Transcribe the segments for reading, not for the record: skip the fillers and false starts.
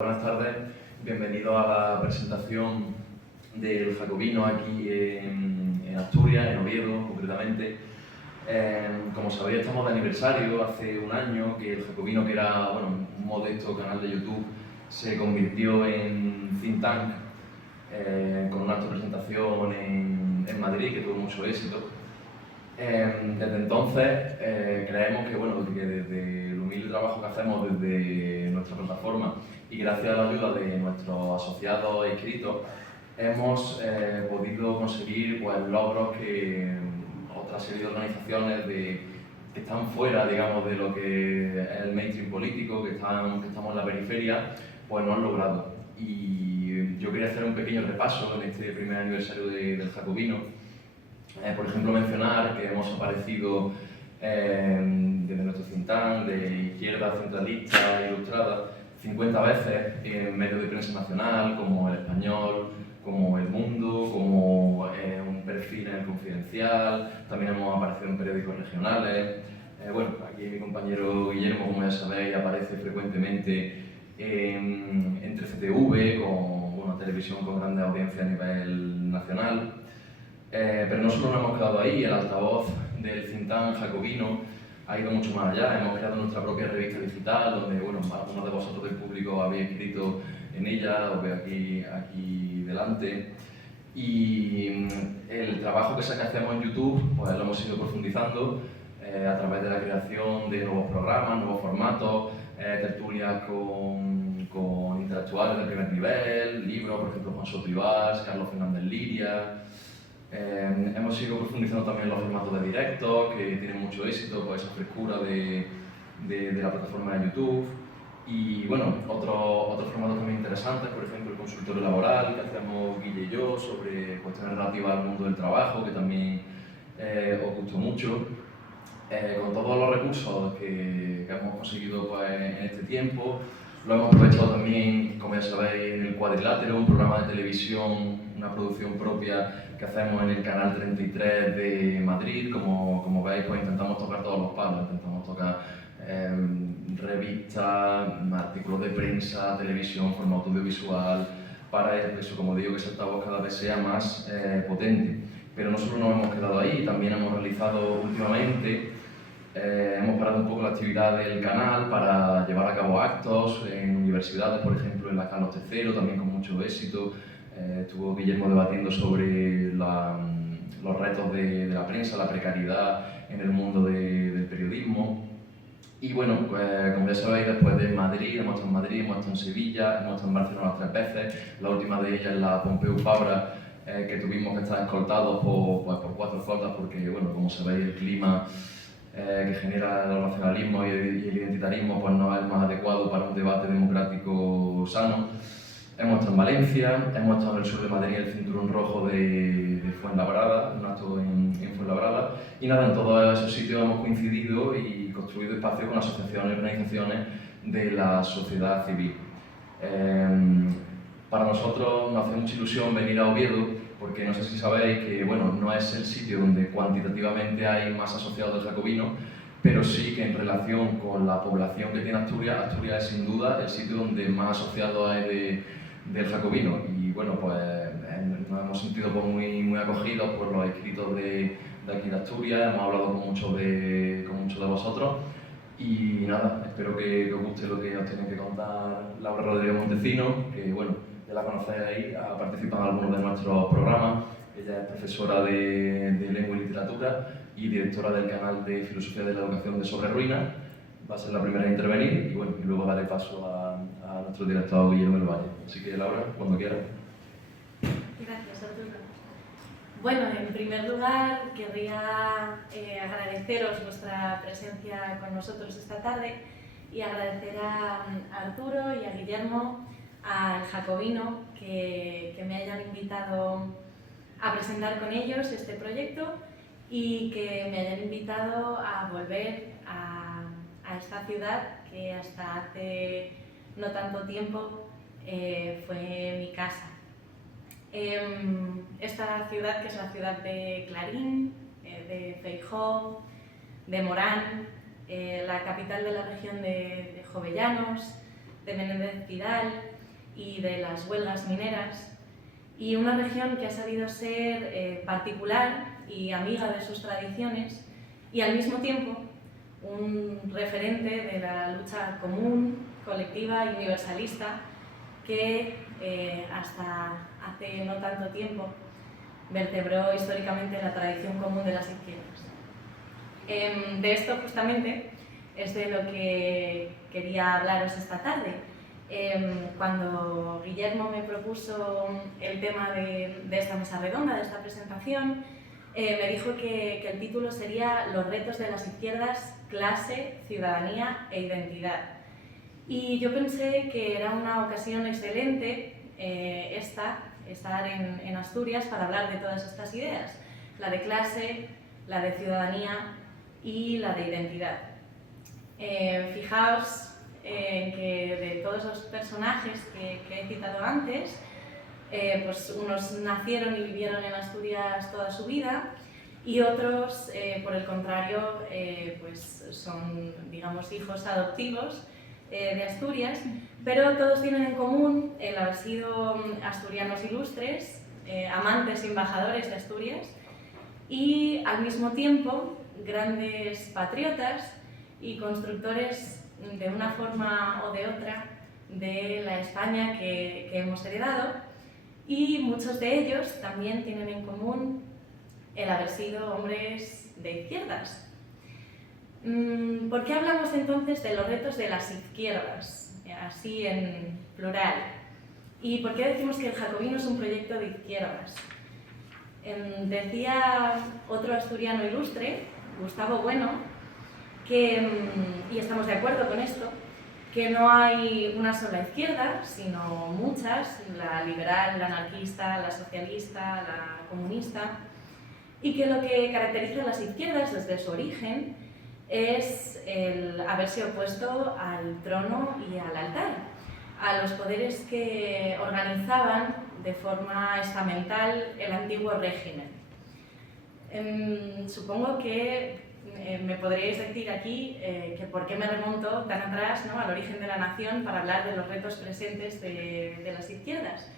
Buenas tardes, bienvenido a la presentación del Jacobino aquí en Asturias, en Oviedo concretamente. Como sabéis, estamos de aniversario. Hace un año que el Jacobino, que era un modesto canal de YouTube, se convirtió en think tank con una alta presentación en Madrid que tuvo mucho éxito. Desde entonces creemos que desde el humilde trabajo que hacemos desde nuestra plataforma y gracias a la ayuda de nuestros asociados inscritos hemos podido conseguir logros que otra serie de organizaciones que están fuera, digamos, de lo que es el mainstream político, que estamos en la periferia, pues no han logrado. Y yo quería hacer un pequeño repaso en este primer aniversario del Jacobino. Por ejemplo, mencionar que hemos aparecido desde nuestro think tank de izquierda centralista ilustrada 50 veces en medios de prensa nacional como El Español, como El Mundo, como un perfil en El Confidencial. También hemos aparecido en periódicos regionales. Aquí mi compañero Guillermo, como ya sabéis, aparece frecuentemente en 13TV, con una televisión con grandes audiencias a nivel nacional. Pero no solo nos hemos quedado ahí, el altavoz del think tank Jacobino ha ido mucho más allá. Hemos creado nuestra propia revista digital, donde algunos de vosotros del público habéis escrito en ella, os veo aquí delante. Y el trabajo que hacemos en YouTube pues lo hemos ido profundizando a través de la creación de nuevos programas, nuevos formatos, tertulias con intelectuales de primer nivel, libros, por ejemplo, Juan Soto Ibars, Carlos Fernández Liria. Hemos ido profundizando también en los formatos de directo, que tienen mucho éxito por esa frescura de la plataforma de YouTube. Y otros formatos también interesantes, por ejemplo, el consultorio laboral que hacemos Guille y yo sobre cuestiones relativas al mundo del trabajo, que también os gustó mucho. Con todos los recursos que hemos conseguido en este tiempo, lo hemos aprovechado también, como ya sabéis, en El Cuadrilátero, un programa de televisión, una producción propia que hacemos en el canal 33 de Madrid. Como veis, pues intentamos tocar todos los palos, intentamos tocar revistas, artículos de prensa, televisión, formato audiovisual, para eso, como digo, que ese altavoz cada vez sea más potente. Pero no solo nos hemos quedado ahí, también hemos realizado últimamente, hemos parado un poco la actividad del canal para llevar a cabo actos en universidades, por ejemplo en la Carlos III, también con mucho éxito. Estuvo Guillermo debatiendo sobre los retos de la prensa, la precariedad en el mundo del periodismo. Y pues, como ya sabéis, después de Madrid, hemos estado en Madrid, hemos estado en Sevilla, hemos estado en Barcelona 3 veces, la última de ellas en la Pompeu Fabra, que tuvimos que estar escoltados por 4 flotas porque, como sabéis, el clima que genera el nacionalismo y el identitarismo pues no es más adecuado para un debate democrático sano. Hemos estado en Valencia, hemos estado en el sur de Madrid, el Cinturón Rojo de Fuenlabrada, un acto en Fuenlabrada. Y nada, en todos esos sitios hemos coincidido y construido espacios con asociaciones y organizaciones de la sociedad civil. Para nosotros nos hace mucha ilusión venir a Oviedo, porque no sé si sabéis que no es el sitio donde cuantitativamente hay más asociados del Jacobino, pero sí que en relación con la población que tiene Asturias, Asturias es sin duda el sitio donde más asociados hay del Jacobino. Y nos hemos sentido muy acogidos por los escritos de aquí de Asturias, hemos hablado con muchos de vosotros. Y nada, espero que os guste lo que os tiene que contar Laura Rodríguez Montecino, que ya la conocéis, ha participado en algunos de nuestros programas. Ella es profesora de Lengua y Literatura y directora del canal de Filosofía de la Educación de Sobre Ruinas. Va a ser la primera en intervenir y luego daré paso a nuestro director Guillermo del Valle. Así que Laura, cuando quieras. Gracias, Arturo. Bueno, en primer lugar querría agradeceros vuestra presencia con nosotros esta tarde y agradecer a Arturo y a Guillermo, al Jacobino, que me hayan invitado a presentar con ellos este proyecto y que me hayan invitado a volver a esta ciudad que hasta hace no tanto tiempo fue mi casa. Esta ciudad, que es la ciudad de Clarín, de Feijóo, de Morán, la capital de la región de Jovellanos, de Menéndez Pidal, y de las huelgas mineras, y una región que ha sabido ser particular y amiga de sus tradiciones, y al mismo tiempo un referente de la lucha común, colectiva y universalista que hasta hace no tanto tiempo vertebró históricamente la tradición común de las izquierdas. De esto justamente es de lo que quería hablaros esta tarde. Cuando Guillermo me propuso el tema de esta mesa redonda, de esta presentación, me dijo que el título sería Los retos de las izquierdas, clase, ciudadanía e identidad. Y yo pensé que era una ocasión excelente estar en Asturias para hablar de todas estas ideas, la de clase, la de ciudadanía y la de identidad. Fijaos que de todos los personajes que he citado antes, pues unos nacieron y vivieron en Asturias toda su vida y otros, por el contrario, pues son, digamos, hijos adoptivos de Asturias, pero todos tienen en común el haber sido asturianos ilustres, amantes y embajadores de Asturias y al mismo tiempo grandes patriotas y constructores de una forma o de otra de la España que hemos heredado, y muchos de ellos también tienen en común el haber sido hombres de izquierdas. ¿Por qué hablamos entonces de los retos de las izquierdas, así en plural? ¿Y por qué decimos que el Jacobino es un proyecto de izquierdas? Decía otro asturiano ilustre, Gustavo Bueno, y estamos de acuerdo con esto, que no hay una sola izquierda, sino muchas, la liberal, la anarquista, la socialista, la comunista, y que lo que caracteriza a las izquierdas desde su origen es el haberse opuesto al trono y al altar, a los poderes que organizaban de forma estamental el antiguo régimen. Supongo que me podríais decir aquí que por qué me remonto tan atrás, ¿no?, al origen de la nación para hablar de los retos presentes de las izquierdas.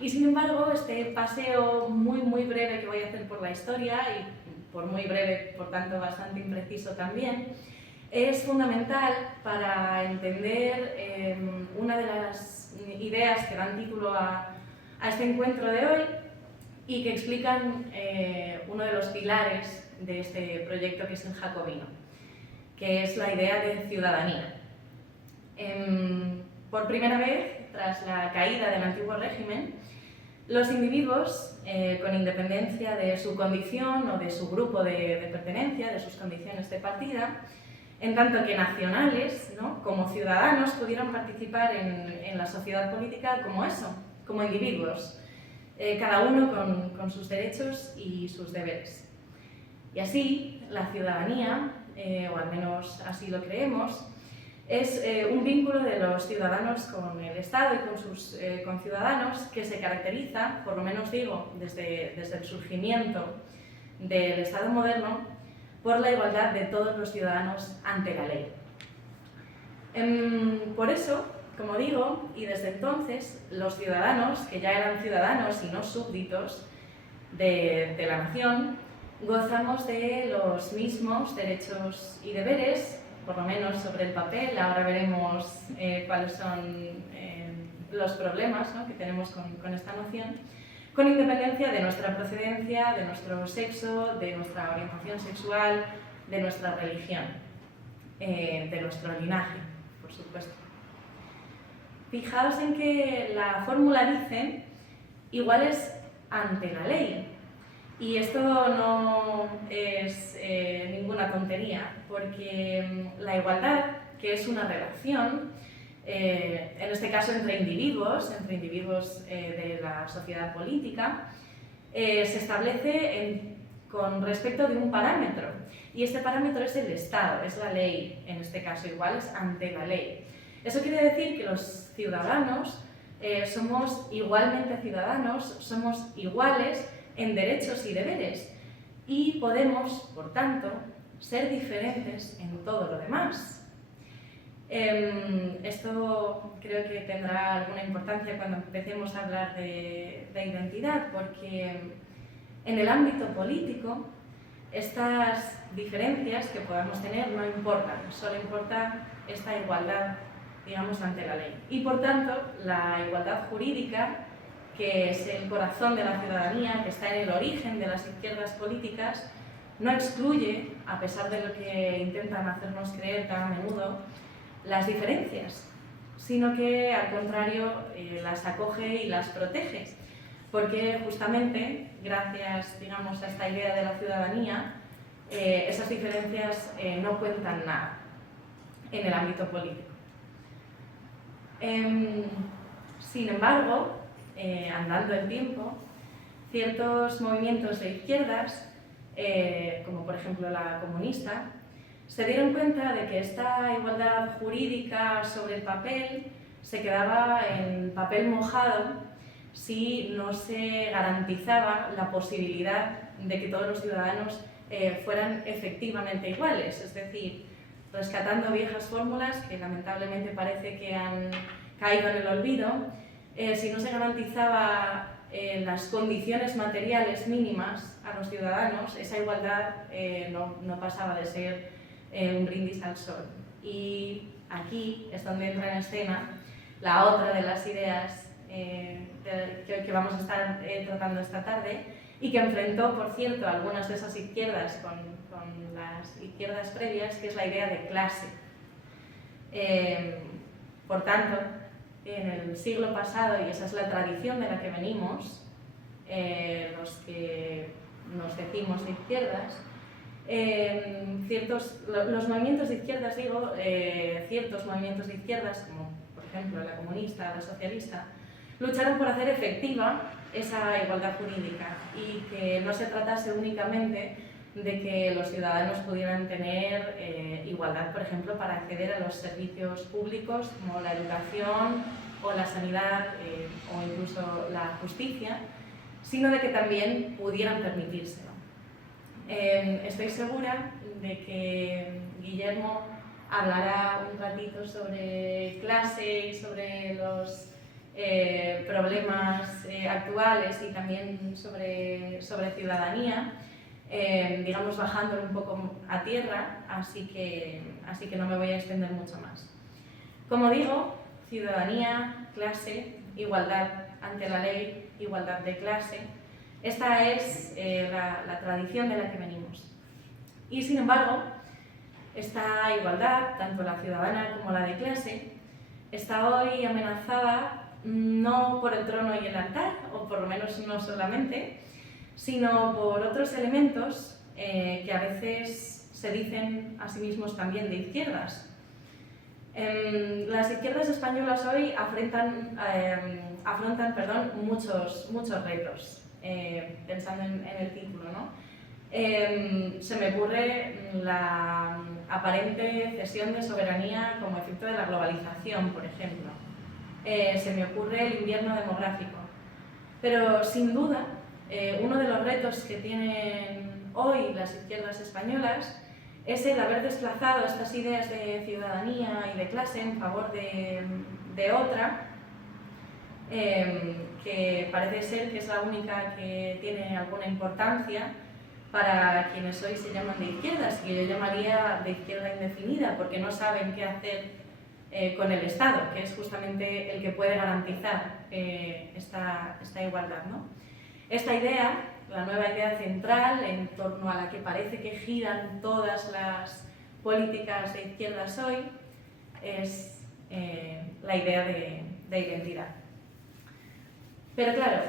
Y sin embargo, este paseo muy breve que voy a hacer por la historia, y por muy breve, por tanto bastante impreciso también, es fundamental para entender una de las ideas que dan título a este encuentro de hoy y que explican uno de los pilares de este proyecto, que es el Jacobino, que es la idea de ciudadanía. Por primera vez, tras la caída del antiguo régimen, los individuos, con independencia de su condición o de su grupo de pertenencia, de sus condiciones de partida, en tanto que nacionales, ¿no?, como ciudadanos, pudieron participar en la sociedad política como eso, como individuos, cada uno con sus derechos y sus deberes. Y así, la ciudadanía, o al menos así lo creemos, es un vínculo de los ciudadanos con el Estado y con sus conciudadanos que se caracteriza, por lo menos digo, desde el surgimiento del Estado moderno, por la igualdad de todos los ciudadanos ante la ley. Por eso, como digo, y desde entonces, los ciudadanos, que ya eran ciudadanos y no súbditos de la nación, gozamos de los mismos derechos y deberes, por lo menos sobre el papel. Ahora veremos cuáles son los problemas, ¿no?, que tenemos con esta noción, con independencia de nuestra procedencia, de nuestro sexo, de nuestra orientación sexual, de nuestra religión, de nuestro linaje, por supuesto. Fijaos en que la fórmula dice iguales ante la ley. Y esto no es ninguna tontería, porque la igualdad, que es una relación, en este caso entre individuos de la sociedad política, se establece con respecto de un parámetro. Y este parámetro es el Estado, es la ley, en este caso iguales ante la ley. Eso quiere decir que los ciudadanos somos igualmente ciudadanos, somos iguales en derechos y deberes, y podemos, por tanto, ser diferentes en todo lo demás. Esto creo que tendrá alguna importancia cuando empecemos a hablar de identidad, porque en el ámbito político estas diferencias que podamos tener no importan, solo importa esta igualdad, digamos, ante la ley. Y por tanto, la igualdad jurídica, que es el corazón de la ciudadanía, que está en el origen de las izquierdas políticas, no excluye, a pesar de lo que intentan hacernos creer tan a menudo, las diferencias, sino que al contrario las acoge y las protege, porque justamente gracias, digamos, a esta idea de la ciudadanía, esas diferencias no cuentan nada en el ámbito político. Sin embargo, andando el tiempo, ciertos movimientos de izquierdas, como por ejemplo la comunista, se dieron cuenta de que esta igualdad jurídica sobre el papel se quedaba en papel mojado si no se garantizaba la posibilidad de que todos los ciudadanos fueran efectivamente iguales, es decir, rescatando viejas fórmulas que lamentablemente parece que han caído en el olvido, si no se garantizaba las condiciones materiales mínimas a los ciudadanos, esa igualdad no pasaba de ser un brindis al sol. Y aquí es donde entra en escena la otra de las ideas que vamos a estar tratando esta tarde y que enfrentó, por cierto, algunas de esas izquierdas con las izquierdas previas, que es la idea de clase. Por tanto, en el siglo pasado, y esa es la tradición de la que venimos, los que nos decimos de izquierdas, los movimientos de izquierdas, digo, ciertos movimientos de izquierdas, como por ejemplo la comunista, la socialista, lucharon por hacer efectiva esa igualdad jurídica y que no se tratase únicamente de que los ciudadanos pudieran tener igualdad, por ejemplo, para acceder a los servicios públicos como la educación o la sanidad o incluso la justicia, sino de que también pudieran permitírselo. Estoy segura de que Guillermo hablará un ratito sobre clase y sobre los problemas actuales y también sobre ciudadanía, digamos bajándolo un poco a tierra, así que no me voy a extender mucho más. Como digo, ciudadanía, clase, igualdad ante la ley, igualdad de clase. Esta es la tradición de la que venimos. Y sin embargo, esta igualdad, tanto la ciudadana como la de clase, está hoy amenazada no por el trono y el altar, o por lo menos no solamente, sino por otros elementos que a veces se dicen a sí mismos también de izquierdas. Las izquierdas españolas hoy afrontan muchos retos, pensando en el título, ¿no? Se me ocurre la aparente cesión de soberanía como efecto de la globalización, por ejemplo. Se me ocurre el invierno demográfico. Pero sin duda, uno de los retos que tienen hoy las izquierdas españolas es el haber desplazado estas ideas de ciudadanía y de clase en favor de otra, que parece ser que es la única que tiene alguna importancia para quienes hoy se llaman de izquierdas, que yo llamaría de izquierda indefinida, porque no saben qué hacer con el Estado, que es justamente el que puede garantizar esta igualdad, ¿no? Esta idea, la nueva idea central en torno a la que parece que giran todas las políticas de izquierdas hoy, es la idea de identidad. Pero claro,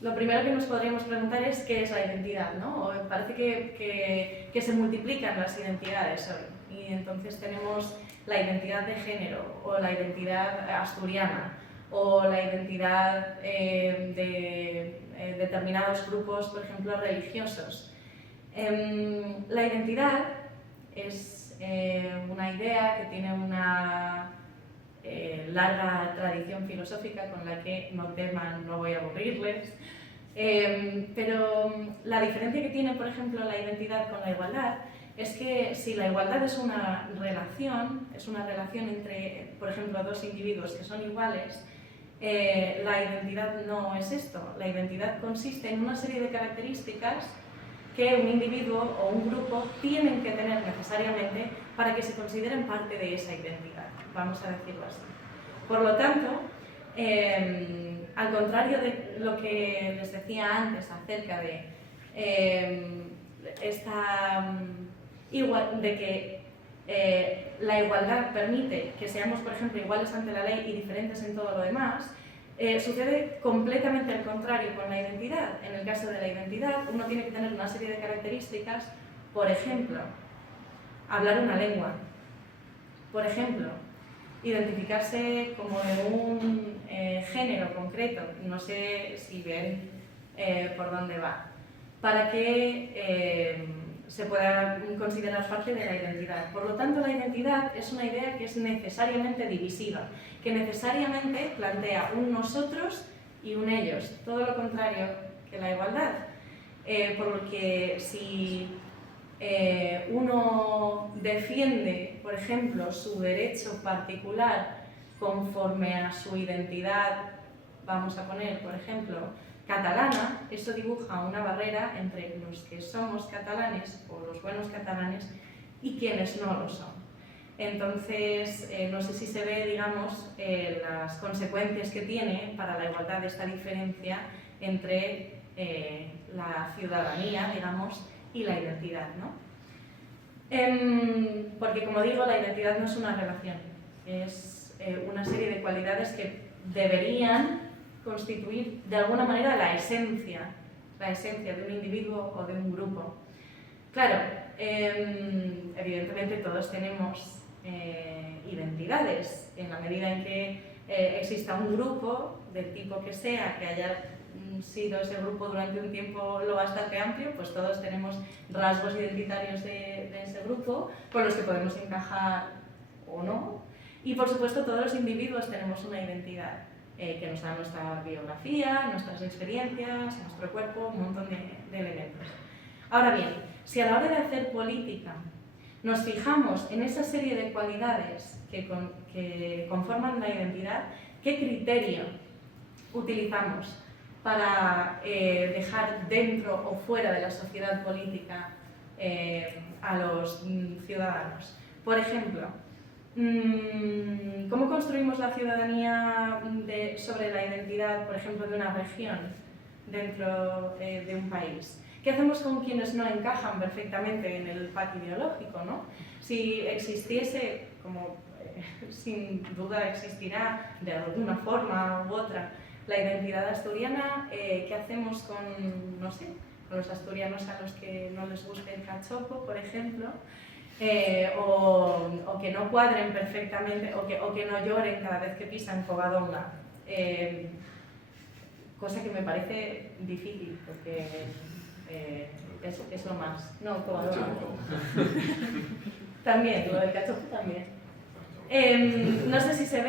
lo primero que nos podríamos preguntar es ¿qué es la identidad? ¿No? Parece que se multiplican las identidades hoy, y entonces tenemos la identidad de género, o la identidad asturiana, o la identidad de determinados grupos, por ejemplo, religiosos. La identidad es una idea que tiene una larga tradición filosófica con la que, no teman, no voy a aburrirles, pero la diferencia que tiene, por ejemplo, la identidad con la igualdad es que si la igualdad es una relación entre, por ejemplo, dos individuos que son iguales, la identidad no es esto. La identidad consiste en una serie de características que un individuo o un grupo tienen que tener necesariamente para que se consideren parte de esa identidad, vamos a decirlo así. Por lo tanto, al contrario de lo que les decía antes acerca de que la igualdad permite que seamos, por ejemplo, iguales ante la ley y diferentes en todo lo demás, sucede completamente al contrario con la identidad. En el caso de la identidad, uno tiene que tener una serie de características, por ejemplo, hablar una lengua, por ejemplo, identificarse como de un género concreto, no sé si ven por dónde va, para que se pueda considerar parte de la identidad. Por lo tanto, la identidad es una idea que es necesariamente divisiva, que necesariamente plantea un nosotros y un ellos, todo lo contrario que la igualdad. Por lo que si uno defiende, por ejemplo, su derecho particular conforme a su identidad, vamos a poner, por ejemplo, catalana, eso dibuja una barrera entre los que somos catalanes o los buenos catalanes y quienes no lo son. Entonces, no sé si se ve, digamos, las consecuencias que tiene para la igualdad esta diferencia entre la ciudadanía, digamos, y la identidad, ¿no? Porque, como digo, la identidad no es una relación, es una serie de cualidades que deberían constituir de alguna manera la esencia de un individuo o de un grupo. Claro, evidentemente todos tenemos identidades, en la medida en que exista un grupo del tipo que sea, que haya sido ese grupo durante un tiempo lo bastante amplio, pues todos tenemos rasgos identitarios de ese grupo con los que podemos encajar o no. Y por supuesto todos los individuos tenemos una identidad que nos da nuestra biografía, nuestras experiencias, nuestro cuerpo, un montón de elementos. Ahora bien, si a la hora de hacer política nos fijamos en esa serie de cualidades que conforman la identidad, ¿qué criterio utilizamos para dejar dentro o fuera de la sociedad política a los ciudadanos? Por ejemplo, ¿cómo construimos la ciudadanía sobre la identidad, por ejemplo, de una región dentro de un país? ¿Qué hacemos con quienes no encajan perfectamente en el pack ideológico, ¿no? Si existiese, como sin duda existirá de alguna forma u otra, la identidad asturiana, ¿qué hacemos con, no sé, con los asturianos a los que no les guste el cachopo, por ejemplo? O que no cuadren perfectamente, o que no lloren cada vez que pisan Covadonga. Cosa que me parece difícil, porque es lo más. No, Covadonga. También, lo del cachopo también. No sé si se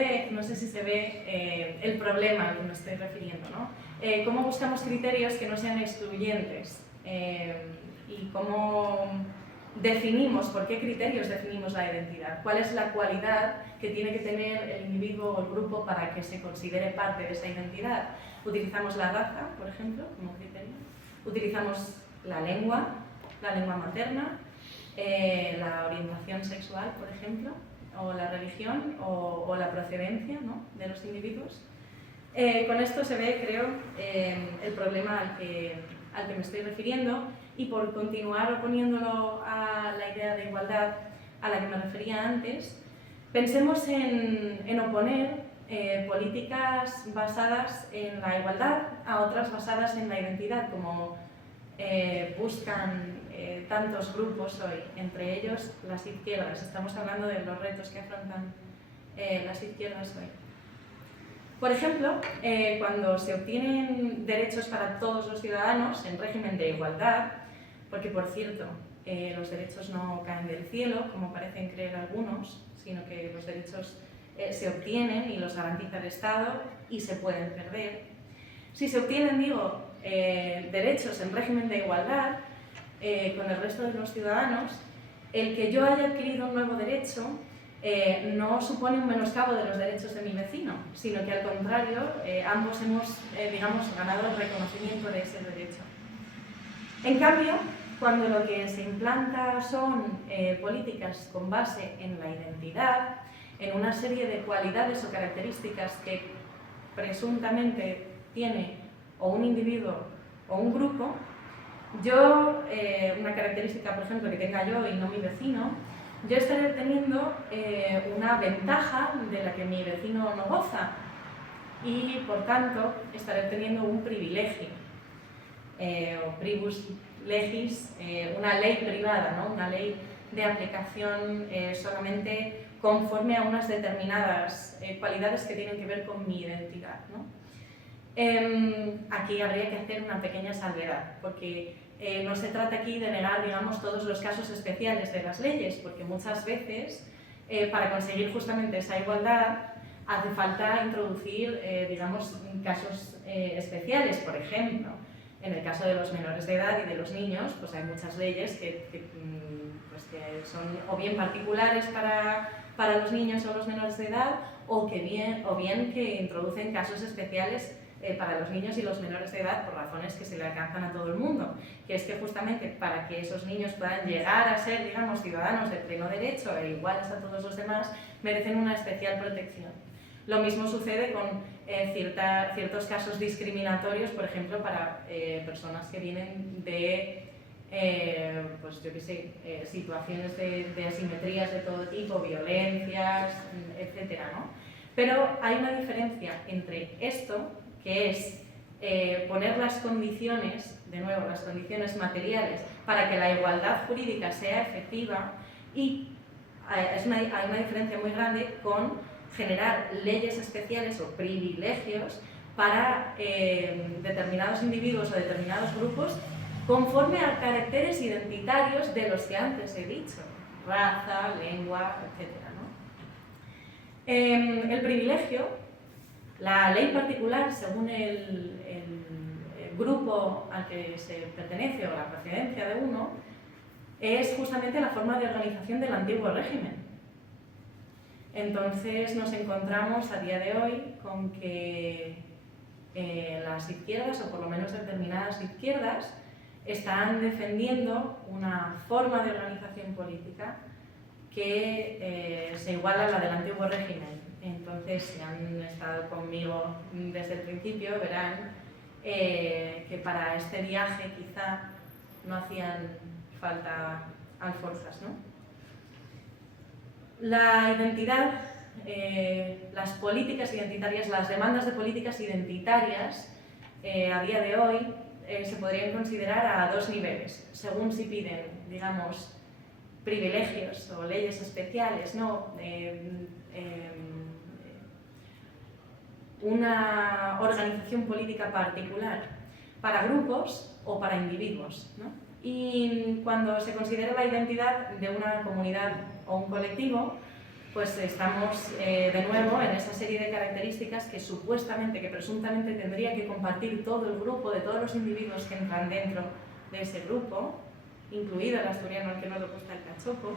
ve el problema al que me estoy refiriendo, ¿no? Cómo buscamos criterios que no sean excluyentes y cómo definimos, por qué criterios definimos la identidad, cuál es la cualidad que tiene que tener el individuo o el grupo para que se considere parte de esa identidad. Utilizamos la raza, por ejemplo, como criterio, utilizamos la lengua materna, la orientación sexual, por ejemplo, o la religión o la procedencia, ¿no?, de los individuos. Con esto se ve, creo, el problema al que me estoy refiriendo, y por continuar oponiéndolo a la idea de igualdad a la que me refería antes, pensemos en oponer políticas basadas en la igualdad a otras basadas en la identidad, como buscan tantos grupos hoy, entre ellos las izquierdas. Estamos hablando de los retos que afrontan las izquierdas hoy. Por ejemplo, cuando se obtienen derechos para todos los ciudadanos en régimen de igualdad, porque por cierto, los derechos no caen del cielo, como parecen creer algunos, sino que los derechos se obtienen y los garantiza el Estado y se pueden perder. Si se obtienen, digo, derechos en régimen de igualdad con el resto de los ciudadanos, el que yo haya adquirido un nuevo derecho no supone un menoscabo de los derechos de mi vecino, sino que al contrario, ambos hemos, digamos, ganado el reconocimiento de ese derecho. En cambio, cuando lo que se implanta son políticas con base en la identidad, en una serie de cualidades o características que presuntamente tiene o un individuo o un grupo, yo, una característica, por ejemplo, que tenga yo y no mi vecino, yo estaré teniendo una ventaja de la que mi vecino no goza y, por tanto, estaré teniendo un privilegio, o privus legis, una ley privada, ¿no? Una ley de aplicación solamente conforme a unas determinadas cualidades que tienen que ver con mi identidad, ¿no? Aquí habría que hacer una pequeña salvedad, porque no se trata aquí de negar, digamos, todos los casos especiales de las leyes, porque muchas veces, para conseguir justamente esa igualdad, hace falta introducir, digamos, casos especiales. Por ejemplo, en el caso de los menores de edad y de los niños, pues hay muchas leyes que son o bien particulares para los niños o los menores de edad, o bien que introducen casos especiales para los niños y los menores de edad por razones que se le alcanzan a todo el mundo, que es que justamente para que esos niños puedan llegar a ser, digamos, ciudadanos de pleno derecho e iguales a todos los demás, merecen una especial protección. Lo mismo sucede con ciertos casos discriminatorios, por ejemplo, para personas que vienen de, pues yo qué sé, situaciones de asimetrías de todo tipo, violencias, etcétera, ¿no? Pero hay una diferencia entre esto, que es poner las condiciones, de nuevo, las condiciones materiales para que la igualdad jurídica sea efectiva, y hay una diferencia muy grande con generar leyes especiales o privilegios para determinados individuos o determinados grupos conforme a caracteres identitarios de los que antes he dicho, raza, lengua, etc., ¿no? El privilegio, la ley particular, según el grupo al que se pertenece o la procedencia de uno, es justamente la forma de organización del antiguo régimen. Entonces nos encontramos a día de hoy con que las izquierdas, o por lo menos determinadas izquierdas, están defendiendo una forma de organización política que se iguala a la del antiguo régimen. Entonces, si han estado conmigo desde el principio, verán que para este viaje quizá no hacían falta alforjas, ¿no? La identidad, las políticas identitarias, las demandas de políticas identitarias a día de hoy se podrían considerar a dos niveles, según si piden, digamos, privilegios o leyes especiales, ¿no? Una organización política particular para grupos o para individuos, ¿no? Y cuando se considera la identidad de una comunidad o un colectivo, pues estamos de nuevo en esa serie de características que supuestamente, que presuntamente tendría que compartir todo el grupo, de todos los individuos que entran dentro de ese grupo, incluido el asturiano al que no le gusta el cachopo,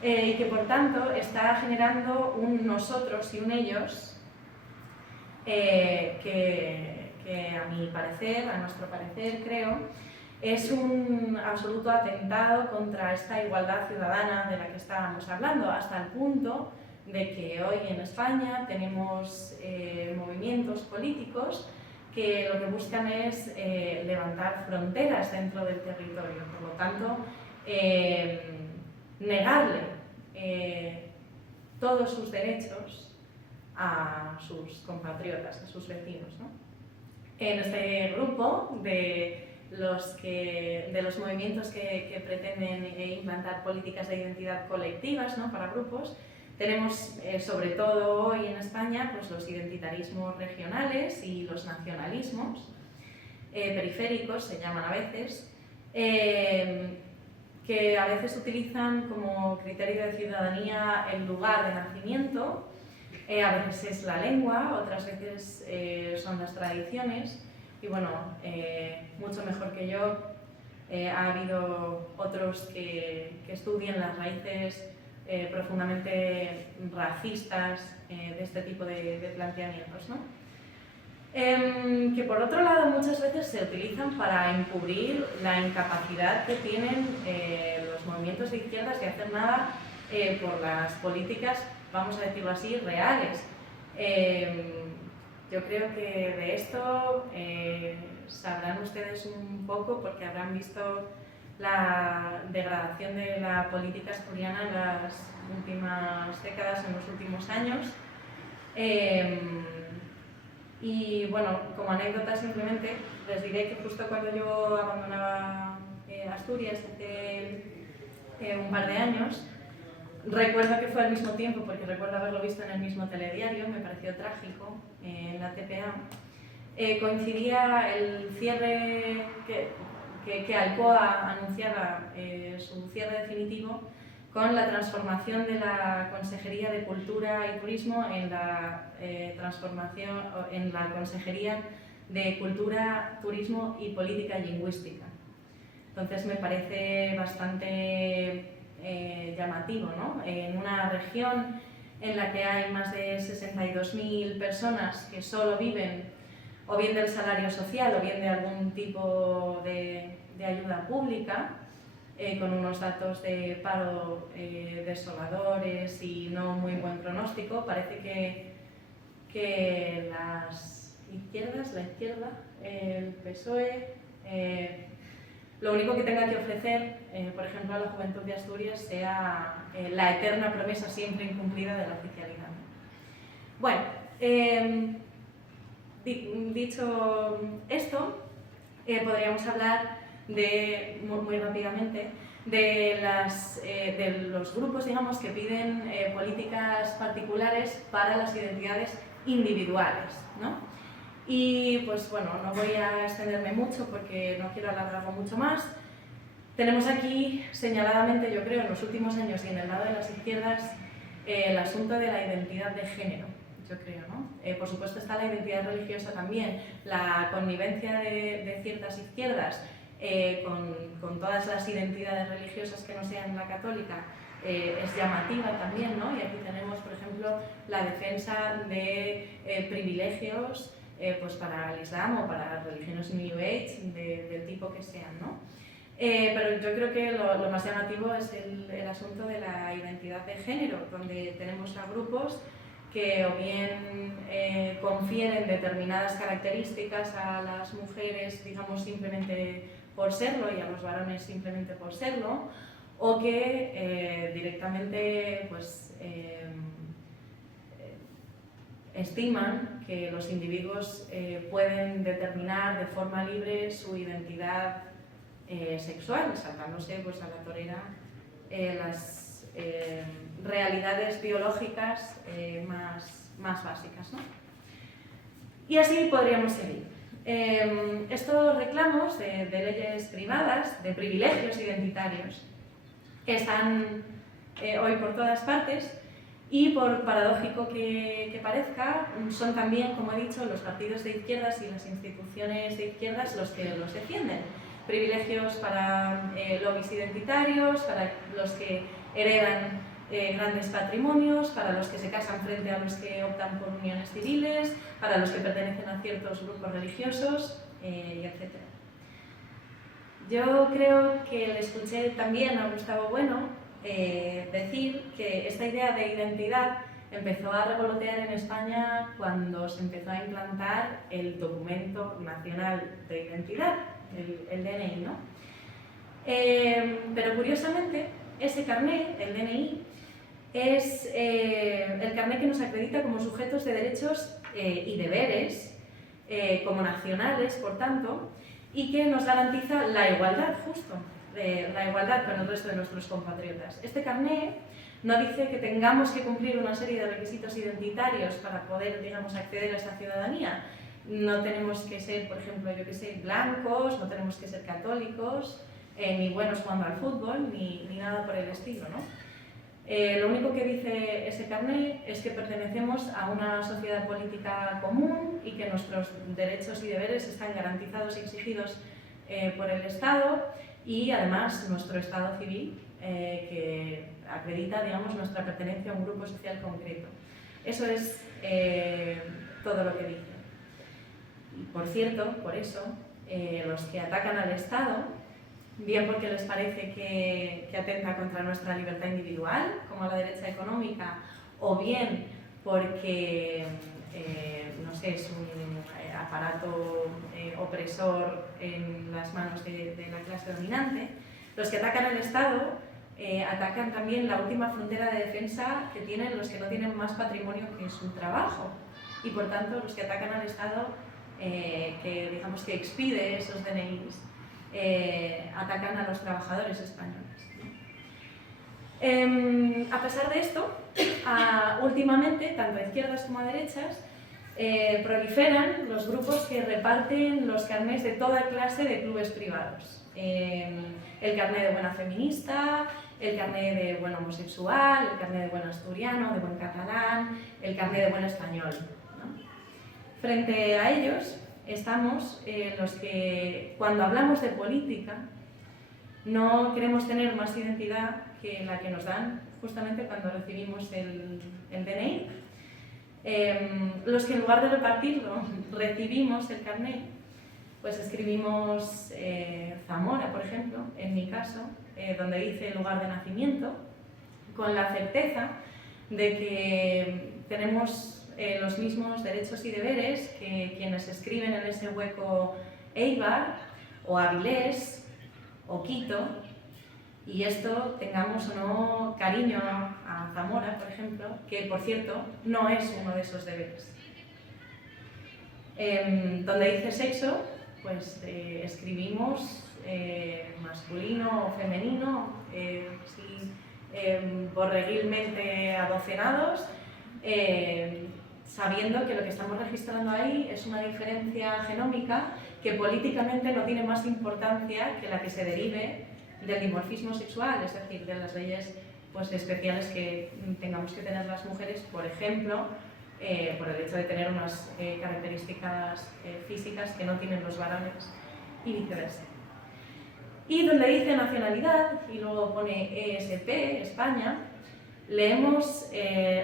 y que por tanto está generando un nosotros y un ellos que a mi parecer, a nuestro parecer creo, es un absoluto atentado contra esta igualdad ciudadana de la que estábamos hablando, hasta el punto de que hoy en España tenemos movimientos políticos que lo que buscan es levantar fronteras dentro del territorio, por lo tanto, negarle todos sus derechos a sus compatriotas, a sus vecinos, ¿no? En este grupo de los movimientos que pretenden implantar políticas de identidad colectivas, ¿no?, para grupos, tenemos sobre todo hoy en España pues, los identitarismos regionales y los nacionalismos periféricos, se llaman a veces, que a veces utilizan como criterio de ciudadanía el lugar de nacimiento, a veces es la lengua, otras veces son las tradiciones, y bueno, mucho mejor que yo ha habido otros que estudian las raíces profundamente racistas de este tipo de planteamientos, ¿no? Que por otro lado muchas veces se utilizan para encubrir la incapacidad que tienen los movimientos de izquierdas de hacer nada por las políticas, vamos a decirlo así, reales. Yo creo que de esto sabrán ustedes un poco porque habrán visto la degradación de la política asturiana en las últimas décadas, en los últimos años. Y bueno, como anécdota simplemente les diré que justo cuando yo abandonaba Asturias hace un par de años, recuerdo que fue al mismo tiempo, porque recuerdo haberlo visto en el mismo telediario, me pareció trágico, en la TPA, coincidía el cierre que Alcoa anunciaba su cierre definitivo con la transformación de la Consejería de Cultura y Turismo en la Consejería de Cultura, Turismo y Política Lingüística. Entonces me parece bastante llamativo, ¿no? En una región en la que hay más de 62.000 personas que solo viven o bien del salario social o bien de algún tipo de ayuda pública, con unos datos de paro desoladores y no muy buen pronóstico, parece que las izquierdas, la izquierda, el PSOE, lo único que tenga que ofrecer, por ejemplo, a la juventud de Asturias sea la eterna promesa siempre incumplida de la oficialidad. Bueno, dicho esto, podríamos hablar muy rápidamente de los grupos, digamos, que piden políticas particulares para las identidades individuales, ¿no? Y pues bueno, no voy a extenderme mucho porque no quiero alargarlo mucho más. Tenemos aquí señaladamente, yo creo, en los últimos años y en el lado de las izquierdas, el asunto de la identidad de género, yo creo, ¿no? Por supuesto está la identidad religiosa también, la connivencia de ciertas izquierdas con todas las identidades religiosas que no sean la católica es llamativa también, ¿no? Y aquí tenemos, por ejemplo, la defensa de privilegios pues para el Islam o para religiones New Age del tipo que sean, ¿no? Pero yo creo que lo más llamativo es el asunto de la identidad de género, donde tenemos a grupos que o bien confieren determinadas características a las mujeres, digamos, simplemente por serlo y a los varones simplemente por serlo, o que directamente pues, estiman que los individuos pueden determinar de forma libre su identidad sexual, saltándose pues, a la torera las realidades biológicas más básicas, ¿no? Y así podríamos seguir. Estos reclamos de leyes privadas, de privilegios identitarios, están hoy por todas partes y, por paradójico que parezca, son también, como he dicho, los partidos de izquierdas y las instituciones de izquierdas los que los defienden. Privilegios para lobbies identitarios, para los que heredan grandes patrimonios, para los que se casan frente a los que optan por uniones civiles, para los que pertenecen a ciertos grupos religiosos, etc. Yo creo que le escuché también a Gustavo Bueno decir que esta idea de identidad empezó a revolotear en España cuando se empezó a implantar el Documento Nacional de Identidad, el DNI, ¿no? Pero curiosamente, ese carné, el DNI, es el carné que nos acredita como sujetos de derechos y deberes, como nacionales, por tanto, y que nos garantiza la igualdad, justo, la igualdad con el resto de nuestros compatriotas. Este carné no dice que tengamos que cumplir una serie de requisitos identitarios para poder, digamos, acceder a esa ciudadanía. No tenemos que ser, por ejemplo, yo que sé, blancos, no tenemos que ser católicos, ni buenos jugando al fútbol, ni nada por el estilo, ¿no? Lo único que dice ese carné es que pertenecemos a una sociedad política común y que nuestros derechos y deberes están garantizados y exigidos por el Estado y además nuestro estado civil que acredita, digamos, nuestra pertenencia a un grupo social concreto. Eso es todo lo que dice. Y por cierto, por eso, los que atacan al Estado, bien porque les parece que atenta contra nuestra libertad individual, como la derecha económica, o bien porque, no sé, es un aparato opresor en las manos de la clase dominante, los que atacan al Estado atacan también la última frontera de defensa que tienen los que no tienen más patrimonio que su trabajo. Y por tanto, los que atacan al Estado, que digamos que expide esos DNIs, atacan a los trabajadores españoles. A pesar de esto, últimamente, tanto a izquierdas como a derechas, proliferan los grupos que reparten los carnés de toda clase de clubes privados. El carné de buena feminista, el carné de buen homosexual, el carné de buen asturiano, de buen catalán, el carné de buen español, ¿no? Frente a ellos estamos los que, cuando hablamos de política, no queremos tener más identidad que la que nos dan justamente cuando recibimos el DNI. Los que en lugar de repartirlo recibimos el carné, pues escribimos Zamora, por ejemplo, en mi caso, donde dice lugar de nacimiento, con la certeza de que tenemos los mismos derechos y deberes que quienes escriben en ese hueco Eibar, o Avilés, o Quito, y esto tengamos o no cariño a Zamora, por ejemplo, que por cierto no es uno de esos deberes. Donde dice sexo, pues escribimos masculino o femenino, borreguilmente adocenados, sabiendo que lo que estamos registrando ahí es una diferencia genómica que políticamente no tiene más importancia que la que se derive del dimorfismo sexual, es decir, de las leyes pues, especiales que tengamos que tener las mujeres, por ejemplo, por el hecho de tener unas características físicas que no tienen los varones y viceversa. Y donde dice nacionalidad y luego pone ESP, España, leemos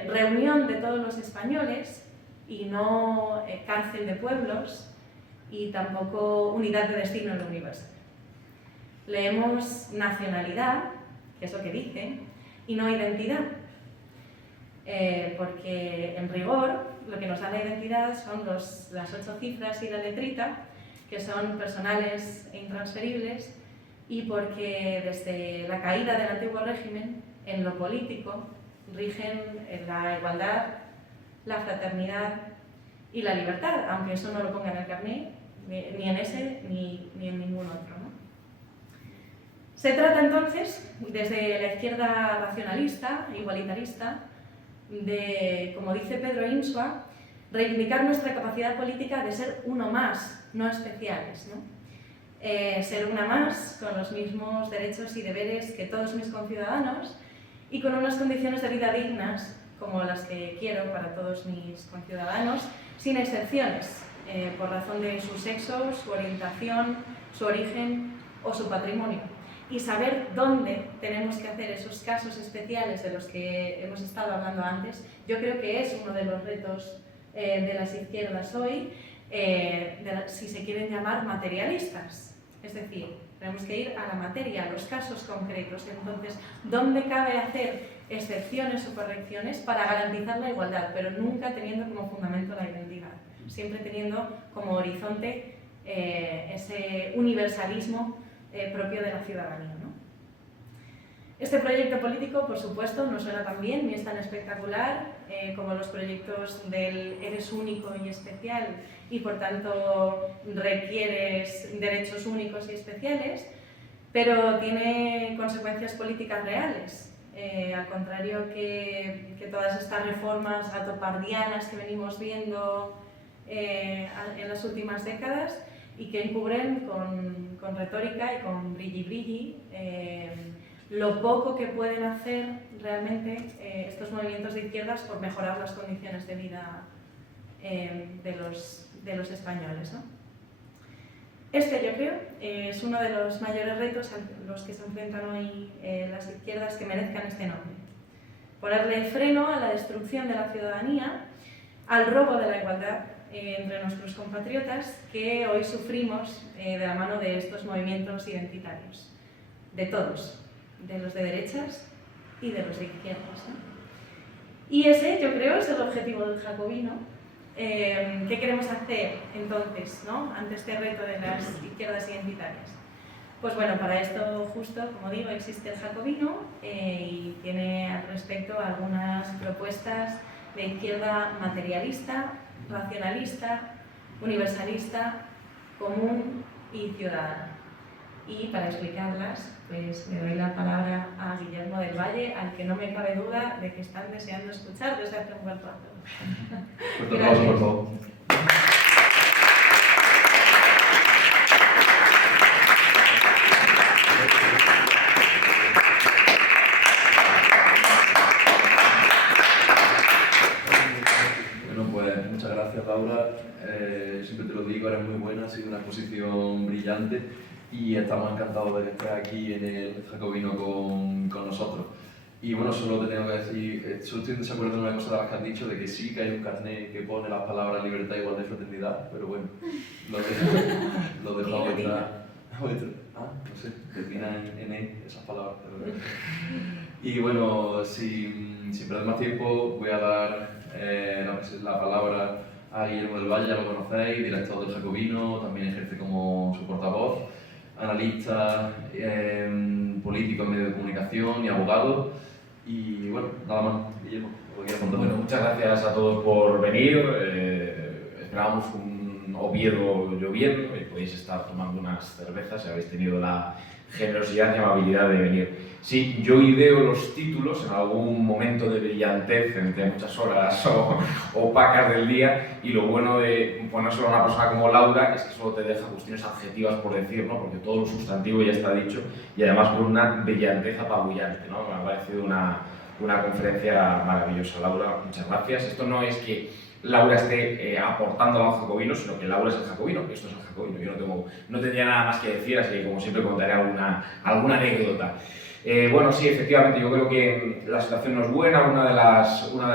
reunión de todos los españoles y no cárcel de pueblos y tampoco unidad de destino en lo universal. Leemos nacionalidad, que es lo que dice, y no identidad. Porque en rigor lo que nos da la identidad son las 8 cifras y la letrita, que son personales e intransferibles, y porque desde la caída del antiguo régimen, en lo político, rigen la igualdad, la fraternidad y la libertad, aunque eso no lo ponga en el carné, ni en ese ni en ningún otro, ¿no? Se trata entonces, desde la izquierda racionalista, igualitarista, de, como dice Pedro Insua, reivindicar nuestra capacidad política de ser uno más, no especiales, ¿no? Ser una más, con los mismos derechos y deberes que todos mis conciudadanos y con unas condiciones de vida dignas, como las que quiero para todos mis conciudadanos, sin excepciones, por razón de su sexo, su orientación, su origen o su patrimonio. Y saber dónde tenemos que hacer esos casos especiales de los que hemos estado hablando antes, yo creo que es uno de los retos de las izquierdas hoy, si se quieren llamar materialistas. Es decir, tenemos que ir a la materia, a los casos concretos. Entonces, ¿dónde cabe hacer excepciones o correcciones para garantizar la igualdad, pero nunca teniendo como fundamento la identidad? Siempre teniendo como horizonte ese universalismo propio de la ciudadanía, ¿no? Este proyecto político, por supuesto, no suena tan bien ni es tan espectacular como los proyectos del eres único y especial y por tanto requieres derechos únicos y especiales, pero tiene consecuencias políticas reales. Al contrario que todas estas reformas atopardianas que venimos viendo en las últimas décadas y que encubren con retórica y con brilli-brilli lo poco que pueden hacer realmente estos movimientos de izquierdas por mejorar las condiciones de vida de los españoles, ¿no? Este, yo creo, es uno de los mayores retos a los que se enfrentan hoy las izquierdas que merezcan este nombre. Ponerle freno a la destrucción de la ciudadanía, al robo de la igualdad entre nuestros compatriotas que hoy sufrimos de la mano de estos movimientos identitarios. De todos, de los de derechas y de los de izquierdas, ¿no? Y ese, yo creo, es el objetivo del jacobino. ¿Qué queremos hacer entonces, ¿no?, ante este reto de las izquierdas identitarias? Pues bueno, para esto justo, como digo, existe el jacobino y tiene al respecto algunas propuestas de izquierda materialista, racionalista, universalista, común y ciudadana. Y para explicarlas, pues le doy la palabra a Guillermo del Valle, al que no me cabe duda de que están deseando escuchar desde hace un buen rato. Fuerte aplauso, por favor. Bueno, pues muchas gracias, Laura. Siempre te lo digo, eres muy buena, ha sido una exposición brillante y estamos encantados de que estés aquí en el Jacobino con nosotros. Y bueno, solo te tengo que decir, solo estoy en desacuerdo en una cosa de las que has dicho, de que sí que hay un carnet que pone las palabras libertad, igualdad y fraternidad, pero bueno, lo dejo a vuestra... no sé, termina en E, esas palabras, pero... Y bueno, sin perder más tiempo, voy a dar la palabra a Guillermo del Valle, ya lo conocéis, director del Jacobino, también ejerce como su portavoz, analista, político en medios de comunicación y abogado. Y bueno, nada más, Guillermo, lo quería contar. Bueno, muchas gracias a todos por venir. Esperábamos un Oviedo lloviendo y podéis estar tomando unas cervezas si habéis tenido la generosidad y amabilidad de venir. Sí, yo ideo los títulos en algún momento de brillantez entre muchas horas opacas del día, y lo bueno de ponérselo a una persona como Laura es que solo te deja cuestiones adjetivas por decir, ¿no? Porque todo lo sustantivo ya está dicho y además con una brillantez apabullante, ¿no? Me ha parecido una conferencia maravillosa. Laura, muchas gracias. Esto no es que Laura esté aportando a un jacobino, sino que Laura es el jacobino, que esto es el jacobino. Yo no tendría nada más que decir, así que como siempre contaré alguna anécdota. Bueno, sí, efectivamente, yo creo que la situación no es buena. Una de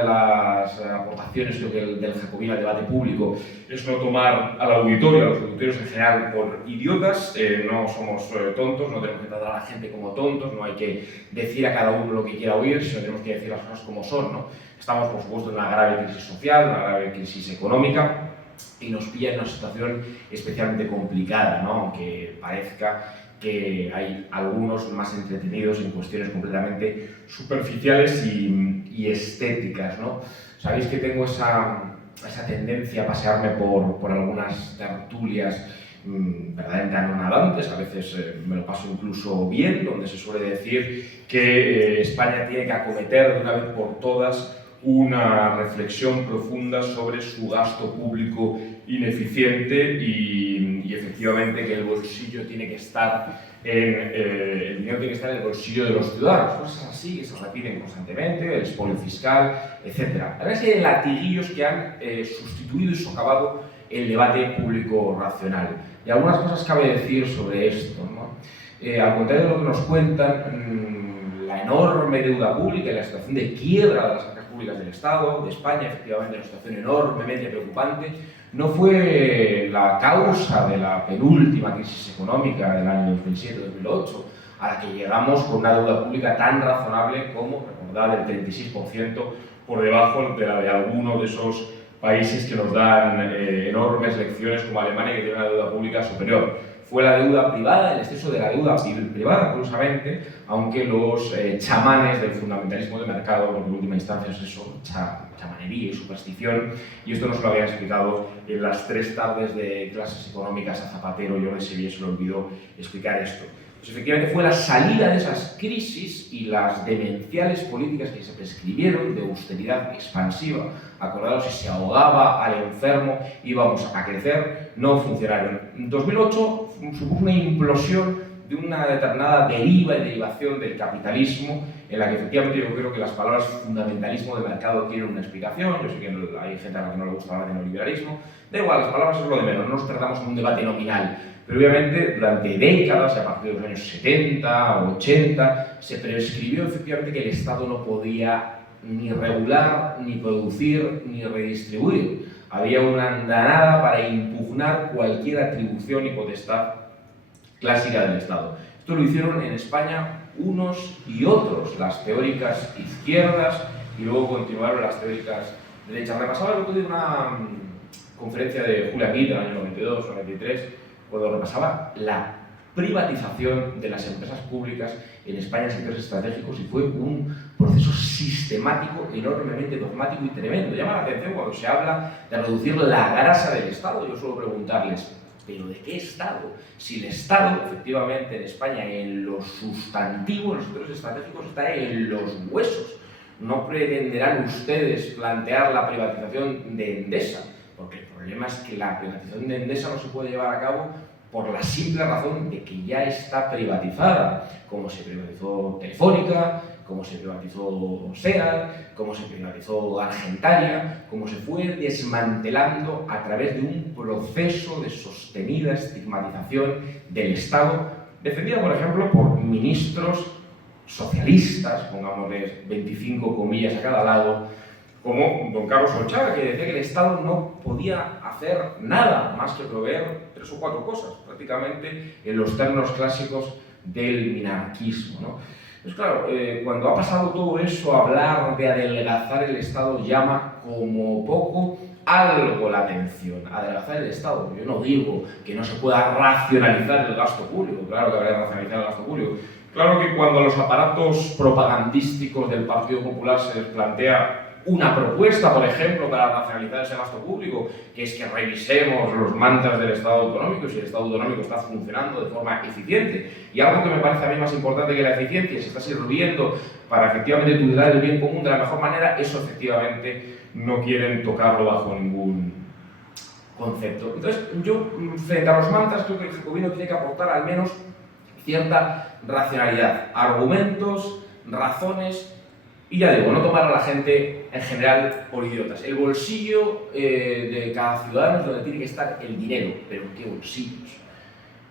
las aportaciones del jacobino al debate público es no tomar al auditorio, a los auditorios en general, por idiotas. No somos tontos, no tenemos que tratar a la gente como tontos, no hay que decir a cada uno lo que quiera oír, sino tenemos que decir las cosas como son, ¿no? Estamos, por supuesto, en una grave crisis social, una grave crisis económica, y nos pilla en una situación especialmente complicada, ¿no? Aunque parezca que hay algunos más entretenidos en cuestiones completamente superficiales y estéticas, ¿no? Sabéis que tengo esa tendencia a pasearme por algunas tertulias verdaderamente anonadantes, a veces me lo paso incluso bien, donde se suele decir que España tiene que acometer de una vez por todas una reflexión profunda sobre su gasto público ineficiente y efectivamente que el bolsillo tiene que estar el dinero tiene que estar en el bolsillo de los ciudadanos. Cosas así que se repiten constantemente, el expolio fiscal, etc. La verdad es que hay latiguillos que han sustituido y socavado el debate público racional. Y algunas cosas cabe decir sobre esto, ¿no? Al contrario de lo que nos cuentan, la enorme deuda pública y la situación de quiebra de las arcas públicas del Estado, de España, efectivamente una situación enormemente preocupante, no fue la causa de la penúltima crisis económica del año 2007-2008, a la que llegamos con una deuda pública tan razonable como, recordad, el 36% por debajo de la de alguno de esos países que nos dan enormes lecciones como Alemania, que tiene una deuda pública superior. Fue la deuda privada, el exceso de la deuda privada, curiosamente, aunque los chamanes del fundamentalismo de mercado, porque en última instancia es eso, chamanería y superstición, y esto nos lo habían explicado en las 3 tardes de clases económicas a Zapatero. Jordi Sevilla se le olvidó explicar esto. Pues efectivamente fue la salida de esas crisis y las demenciales políticas que se prescribieron de austeridad expansiva. Acordaos, si se ahogaba al enfermo íbamos a crecer, no funcionaron. En 2008 supuso una implosión de una determinada deriva y derivación del capitalismo en la que efectivamente yo creo que las palabras fundamentalismo de mercado tienen una explicación. Yo sé que hay gente a la que no le gusta hablar de neoliberalismo. Da igual, las palabras es lo de menos, no nos perdamos en un debate nominal. Pero obviamente durante décadas, a partir de los años 70, 80, se prescribió efectivamente que el Estado no podía ni regular, ni producir, ni redistribuir. Había una andanada para impugnar cualquier atribución y potestad clásica del Estado. Esto lo hicieron en España unos y otros, las teóricas izquierdas y luego continuaron las teóricas derechas. Repasaba el otro día una conferencia de Julián Guida en el año 92 o 93, cuando repasaba la privatización de las empresas públicas en España en sectores estratégicos, y fue un proceso sistemático, enormemente dogmático y tremendo. Llama la atención cuando se habla de reducir la grasa del Estado. Yo suelo preguntarles, ¿pero de qué Estado? Si el Estado, efectivamente, en España, en lo sustantivo, en los sectores estratégicos, está en los huesos. No pretenderán ustedes plantear la privatización de Endesa, porque el problema es que la privatización de Endesa no se puede llevar a cabo por la simple razón de que ya está privatizada, como se privatizó Telefónica, como se privatizó SEAT, como se privatizó Argentaria, como se fue desmantelando a través de un proceso de sostenida estigmatización del Estado, defendida, por ejemplo, por ministros socialistas, pongámosles 25 comillas a cada lado, como don Carlos Olchaga, que decía que el Estado no podía hacer nada más que proveer 3 o 4 cosas, prácticamente en los términos clásicos del minarquismo, ¿no? Pues claro, cuando ha pasado todo eso, hablar de adelgazar el Estado llama como poco algo la atención. Adelgazar el Estado. Yo no digo que no se pueda racionalizar el gasto público, claro que habrá que racionalizar el gasto público. Claro que cuando a los aparatos propagandísticos del Partido Popular se les plantea una propuesta, por ejemplo, para racionalizar ese gasto público, que es que revisemos los mantras del Estado autonómico y si el Estado autonómico está funcionando de forma eficiente. Y algo que me parece a mí más importante que la eficiencia, si está sirviendo para efectivamente tutelar el bien común de la mejor manera, eso efectivamente no quieren tocarlo bajo ningún concepto. Entonces, yo, frente a los mantras, creo que el jacobino tiene que aportar al menos cierta racionalidad, argumentos, razones, y ya digo, no tomar a la gente en general por idiotas. El bolsillo de cada ciudadano es donde tiene que estar el dinero, pero ¿qué bolsillos?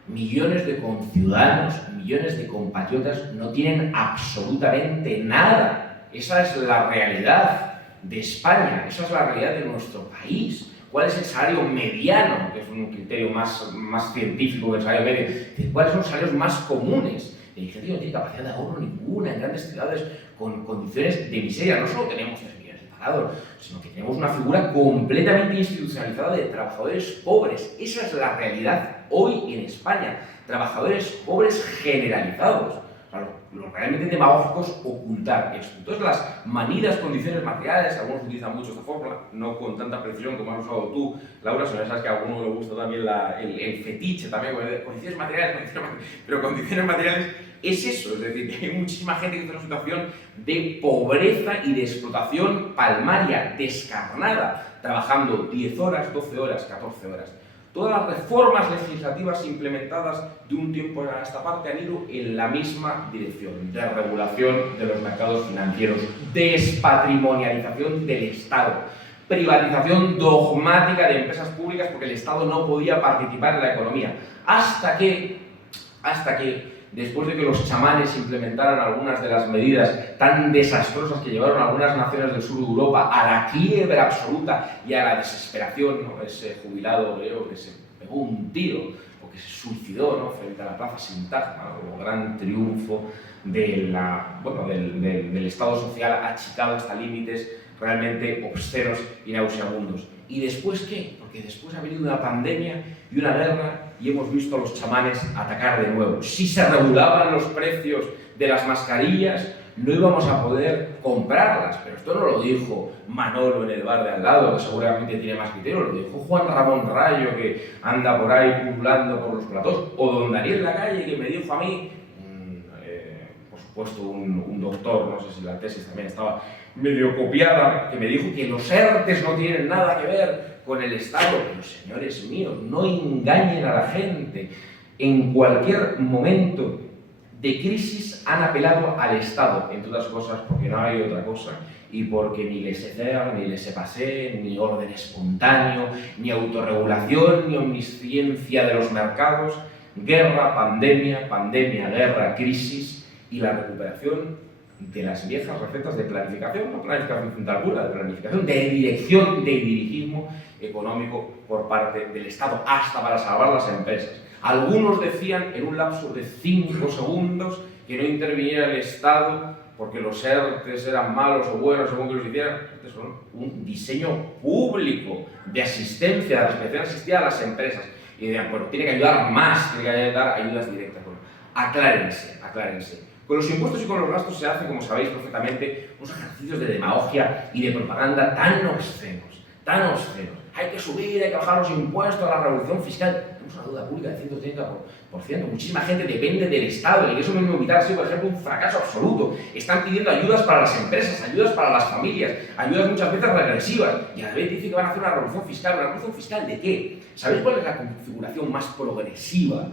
Millones de conciudadanos, millones de compatriotas no tienen absolutamente nada. Esa es la realidad de España, esa es la realidad de nuestro país. ¿Cuál es el salario mediano? Que es un criterio más científico que el salario medio. ¿Cuáles son los salarios más comunes? El gente no tiene capacidad de ahorro ninguna en grandes ciudades con condiciones de miseria. No solo tenemos 3 millones de parados, sino que tenemos una figura completamente institucionalizada de trabajadores pobres. Esa es la realidad hoy en España. Trabajadores pobres generalizados. O sea, lo realmente demagógico es ocultar esto. Entonces, las manidas condiciones materiales, algunos utilizan mucho esta fórmula, no con tanta precisión como has usado tú, Laura, sino sabes que a algunos le gusta también el fetiche, también, condiciones materiales, pero condiciones materiales es eso, es decir, que hay muchísima gente que está en una situación de pobreza y de explotación palmaria, descarnada, trabajando 10 horas, 12 horas, 14 horas. Todas las reformas legislativas implementadas de un tiempo a esta parte han ido en la misma dirección, de regulación de los mercados financieros, despatrimonialización del Estado, privatización dogmática de empresas públicas porque el Estado no podía participar en la economía, hasta que después de que los chamanes implementaran algunas de las medidas tan desastrosas que llevaron a algunas naciones del sur de Europa a la quiebra absoluta y a la desesperación, ¿no? Ese jubilado griego que se pegó un tiro o que se suicidó, ¿no? Frente a la plaza Sintagma, ¿no? Como gran triunfo del Estado social achicado hasta límites realmente obscenos y nauseabundos. ¿Y después qué? Porque después ha venido una pandemia y una guerra y hemos visto a los chamanes atacar de nuevo. Si se regulaban los precios de las mascarillas, no íbamos a poder comprarlas. Pero esto no lo dijo Manolo en el bar de al lado, que seguramente tiene más criterio, lo dijo Juan Ramón Rayo, que anda por ahí pululando por los platós, o don Daniel Lacalle, que me dijo a mí, por supuesto un doctor, no sé si la tesis también estaba medio copiada, que me dijo que los ERTES no tienen nada que ver con el Estado. Pero señores míos, no engañen a la gente. En cualquier momento de crisis han apelado al Estado, entre otras cosas porque no hay otra cosa, y porque ni laissez-faire, ni laissez-passer, ni orden espontáneo, ni autorregulación, ni omnisciencia de los mercados, guerra, pandemia, pandemia, guerra, crisis y la recuperación de las viejas recetas de planificación, no planificación central pura, de planificación, de dirección, de dirigismo económico por parte del Estado, hasta para salvar las empresas. Algunos decían en un lapso de 5 segundos que no interviniera el Estado porque los ERTEs eran malos o buenos según que los hicieran. Estos son un diseño público de asistencia, de respección asistida a las empresas. Y decían, bueno, tiene que ayudar más, tiene que dar ayudas directas. Bueno, aclárense, aclárense. Con los impuestos y con los gastos se hacen, como sabéis perfectamente, unos ejercicios de demagogia y de propaganda tan obscenos, tan obscenos. Hay que subir, hay que bajar los impuestos, a la revolución fiscal. Tenemos una deuda pública de 130%. Muchísima gente depende del Estado y eso mismo evitar ha sido, por ejemplo, un fracaso absoluto. Están pidiendo ayudas para las empresas, ayudas para las familias, ayudas muchas veces regresivas. Y a la vez dice que van a hacer una revolución fiscal. ¿Una revolución fiscal de qué? ¿Sabéis cuál es la configuración más progresiva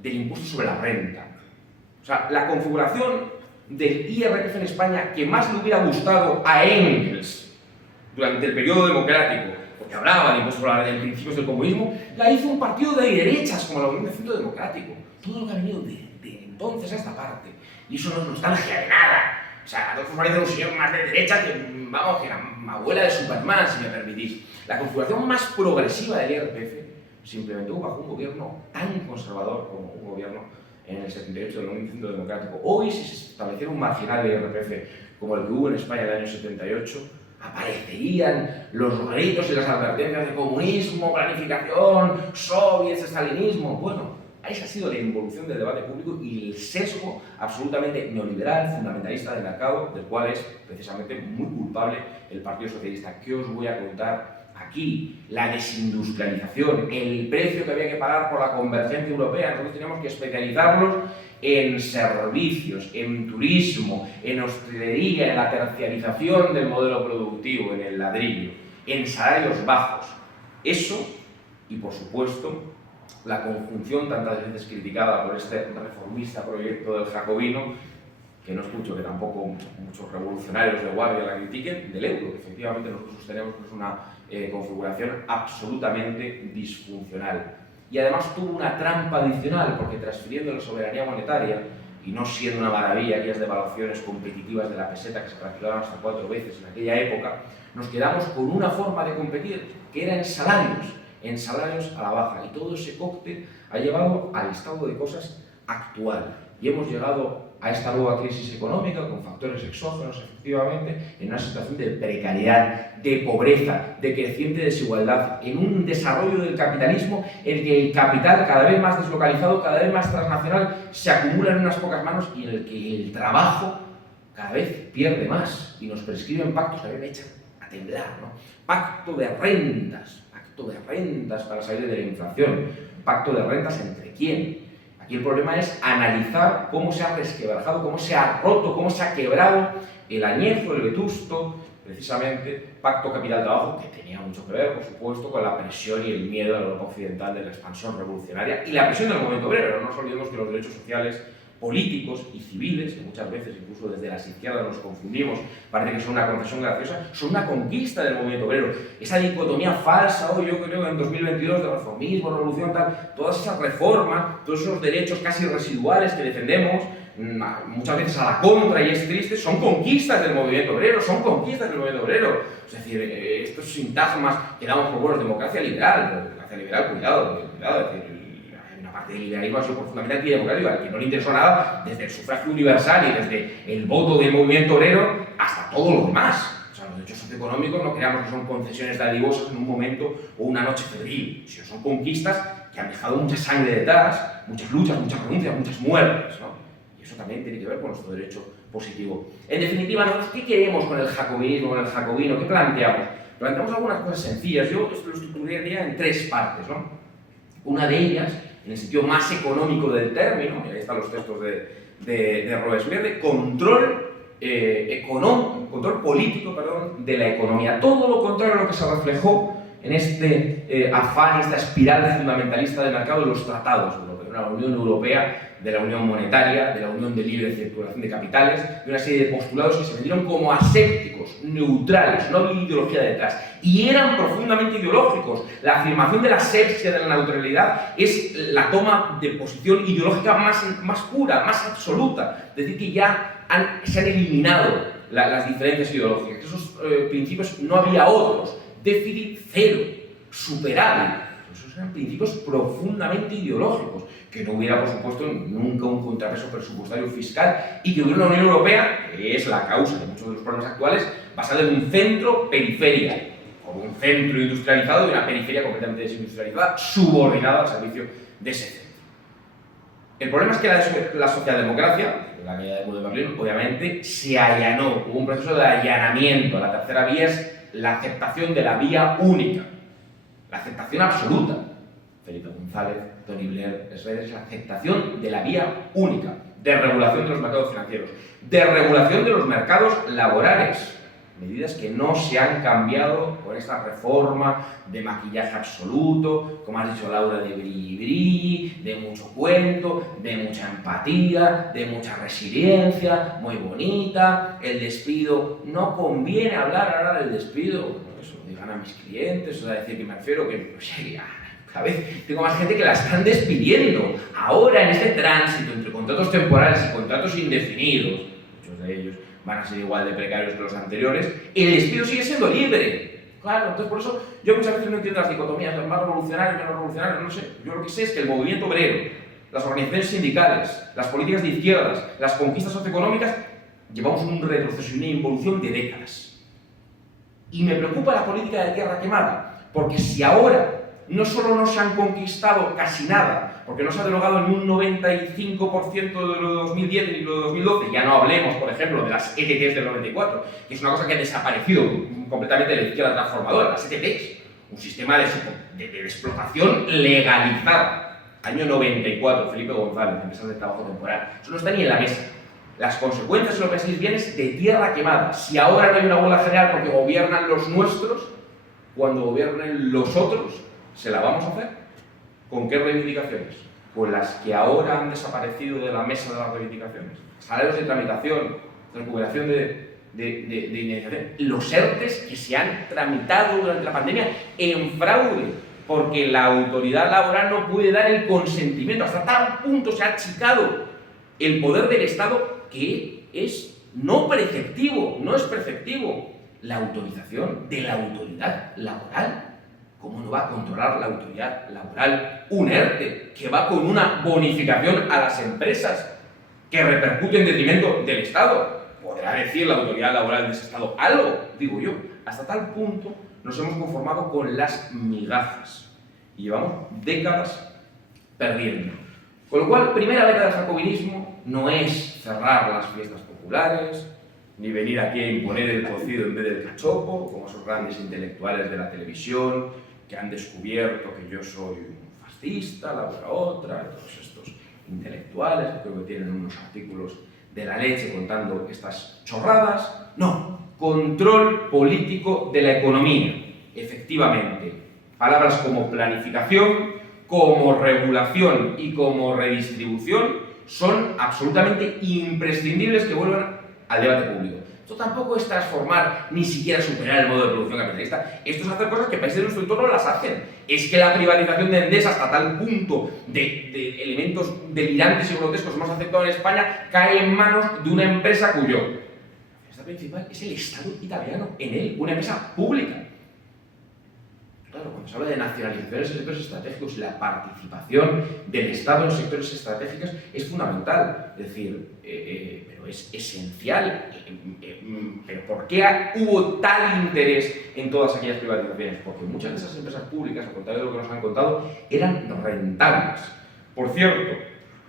del impuesto sobre la renta? O sea, la configuración del IRPF en España que más le hubiera gustado a Engels durante el periodo democrático, porque hablaba de impuestos sobre los principios del comunismo, la hizo un partido de derechas como la Unión de Centro Democrático. Todo lo que ha venido de entonces a esta parte. Y eso no es nostalgia de nada. O sea, Adolfo Suárez era un señor más de derecha que, vamos, que la abuela de Superman, si me permitís. La configuración más progresiva del IRPF se implementó bajo un gobierno tan conservador como un gobierno en el 78 de la Unión de Centro Democrático. Hoy, si se estableciera un marginal de IRPF como el que hubo en España en el año 78, aparecerían los gritos y las advertencias de comunismo, planificación, soviets, estalinismo. Bueno, esa ha sido la involución del debate público y el sesgo absolutamente neoliberal, fundamentalista del mercado, del cual es precisamente muy culpable el Partido Socialista. ¿Qué os voy a contar aquí? La desindustrialización, el precio que había que pagar por la convergencia europea. Nosotros teníamos que especializarlos en servicios, en turismo, en hostelería, en la terciarización del modelo productivo, en el ladrillo, en salarios bajos. Eso, y por supuesto, la conjunción tantas veces criticada por este reformista proyecto del jacobino, que no escucho que tampoco muchos revolucionarios de guardia la critiquen, del euro, que efectivamente nosotros sostenemos que es una configuración absolutamente disfuncional. Y además tuvo una trampa adicional, porque transfiriendo la soberanía monetaria, y no siendo una maravilla aquellas devaluaciones competitivas de la peseta que se practicaban hasta 4 veces en aquella época, nos quedamos con una forma de competir que era en salarios a la baja. Y todo ese cóctel ha llevado al estado de cosas actual. Y hemos llegado a esta nueva crisis económica con factores exógenos, efectivamente, en una situación de precariedad, de pobreza, de creciente desigualdad, en un desarrollo del capitalismo en el que el capital, cada vez más deslocalizado, cada vez más transnacional, se acumula en unas pocas manos y en el que el trabajo cada vez pierde más y nos prescriben pactos que a mí me echan a temblar, ¿no? Pacto de rentas para salir de la inflación. ¿Pacto de rentas entre quién? Aquí el problema es analizar cómo se ha resquebrajado, cómo se ha roto, cómo se ha quebrado el añejo, el vetusto, precisamente, pacto capital-trabajo, que tenía mucho que ver, por supuesto, con la presión y el miedo a la Europa occidental de la expansión revolucionaria y la presión del movimiento obrero. No nos olvidemos que los derechos sociales, políticos y civiles, que muchas veces incluso desde las izquierdas nos confundimos, parece que son una concesión graciosa, son una conquista del movimiento obrero. Esa dicotomía falsa hoy, yo creo, en 2022, de reformismo, revolución, tal, todas esas reformas, todos esos derechos casi residuales que defendemos, muchas veces a la contra, y es triste, son conquistas del movimiento obrero, Es decir, estos sintagmas que damos por buenos, democracia liberal, cuidado, es decir, el liberalismo ha sido profundamente antidemocrático, al que no le interesó nada desde el sufragio universal y desde el voto del movimiento obrero hasta todo lo demás. O sea, los derechos socioeconómicos no creamos que son concesiones dadivosas en un momento o una noche febril, sino son conquistas que han dejado mucha sangre detrás, muchas luchas, muchas renuncias, muchas muertes, ¿no? Y eso también tiene que ver con nuestro derecho positivo. En definitiva, nosotros, ¿qué queremos con el jacobinismo, con el jacobino? ¿Qué planteamos? Planteamos algunas cosas sencillas. Yo esto lo estructuraría en 3 partes, ¿no? Una de ellas, en el sentido más económico del término, y ahí están los textos de Robespierre, control político, de la economía. Todo lo contrario a lo que se reflejó en este afán, esta espiral fundamentalista del mercado de los tratados europeos, la Unión Europea, de la Unión Monetaria, de la Unión de Libre Circulación de Capitales, de una serie de postulados que se vendieron como asépticos, neutrales, no había ideología detrás, y eran profundamente ideológicos. La afirmación de la asepsia de la neutralidad es la toma de posición ideológica más pura, más absoluta, es decir, que ya se han eliminado las diferencias ideológicas. Esos principios no había otros, déficit cero, superávit. Esos eran principios profundamente ideológicos, que no hubiera, por supuesto, nunca un contrapeso presupuestario fiscal y que hubiera una Unión Europea, que es la causa de muchos de los problemas actuales, basada en un centro-periferia, con un centro industrializado y una periferia completamente desindustrializada, subordinada al servicio de ese centro. El problema es que la socialdemocracia, la medida de Muro de Berlín, obviamente, se allanó, hubo un proceso de allanamiento. La tercera vía es la aceptación de la vía única, la aceptación absoluta. Felipe González, Tony Blair, es la aceptación de la vía única, de regulación de los mercados financieros, de regulación de los mercados laborales, medidas que no se han cambiado por esta reforma de maquillaje absoluto, como ha dicho Laura, de brilli, de mucho cuento, de mucha empatía, de mucha resiliencia, muy bonita, el despido, no conviene hablar ahora del despido, eso lo digan a mis clientes, o sea, decir que me refiero que, pues, cada vez tengo más gente que la están despidiendo. Ahora, en este tránsito entre contratos temporales y contratos indefinidos, muchos de ellos van a ser igual de precarios que los anteriores, el despido sigue siendo libre. Claro, entonces por eso yo muchas veces no entiendo las dicotomías, los más revolucionarios, menos revolucionarios, no sé. Yo lo que sé es que el movimiento obrero, las organizaciones sindicales, las políticas de izquierdas, las conquistas socioeconómicas, llevamos un retroceso y una involución de décadas. Y me preocupa la política de tierra quemada, porque si ahora no solo no se han conquistado casi nada, porque no se ha derogado ni un 95% de lo de 2010 ni lo de 2012, ya no hablemos, por ejemplo, de las ETTs del 94, que es una cosa que ha desaparecido completamente de la izquierda transformadora, las ETTs, un sistema de explotación legalizada. Año 94, Felipe González, empresas de trabajo temporal. Eso no está ni en la mesa. Las consecuencias, si lo pensáis bien, es de tierra quemada. Si ahora no hay una huelga general porque gobiernan los nuestros, cuando gobiernen los otros, ¿se la vamos a hacer? ¿Con qué reivindicaciones? Pues las que ahora han desaparecido de la mesa de las reivindicaciones. Salarios de tramitación, recuperación de indemnización. Los ERTEs que se han tramitado durante la pandemia en fraude, porque la autoridad laboral no puede dar el consentimiento. Hasta tal punto se ha achicado el poder del Estado que es no preceptivo, no es preceptivo. La autorización de la autoridad laboral. ¿Cómo no va a controlar la autoridad laboral un ERTE que va con una bonificación a las empresas que repercute en detrimento del Estado? ¿Podrá decir la autoridad laboral de ese Estado algo? Digo yo. Hasta tal punto nos hemos conformado con las migajas y llevamos décadas perdiendo. Con lo cual, primera meta del jacobinismo no es cerrar las fiestas populares, ni venir aquí a imponer el cocido en vez del cachopo, como esos grandes intelectuales de la televisión que han descubierto que yo soy un fascista, la otra, todos estos intelectuales que creo que tienen unos artículos de la leche contando estas chorradas. No, control político de la economía, efectivamente. Palabras como planificación, como regulación y como redistribución son absolutamente imprescindibles que vuelvan al debate público. Esto tampoco es transformar, ni siquiera superar el modo de producción capitalista. Esto es hacer cosas que países de nuestro entorno las hacen. Es que la privatización de Endesa, hasta tal punto de elementos delirantes y grotescos hemos aceptado en España, cae en manos de una empresa cuyo la principal es el Estado italiano, en él, una empresa pública. Claro, cuando se habla de nacionalizaciones en sectores estratégicos y la participación del Estado en los sectores estratégicos es fundamental, es decir, pero es esencial. ¿Pero por qué hubo tal interés en todas aquellas privatizaciones? Porque muchas de esas empresas públicas, al contrario de lo que nos han contado, eran rentables. Por cierto,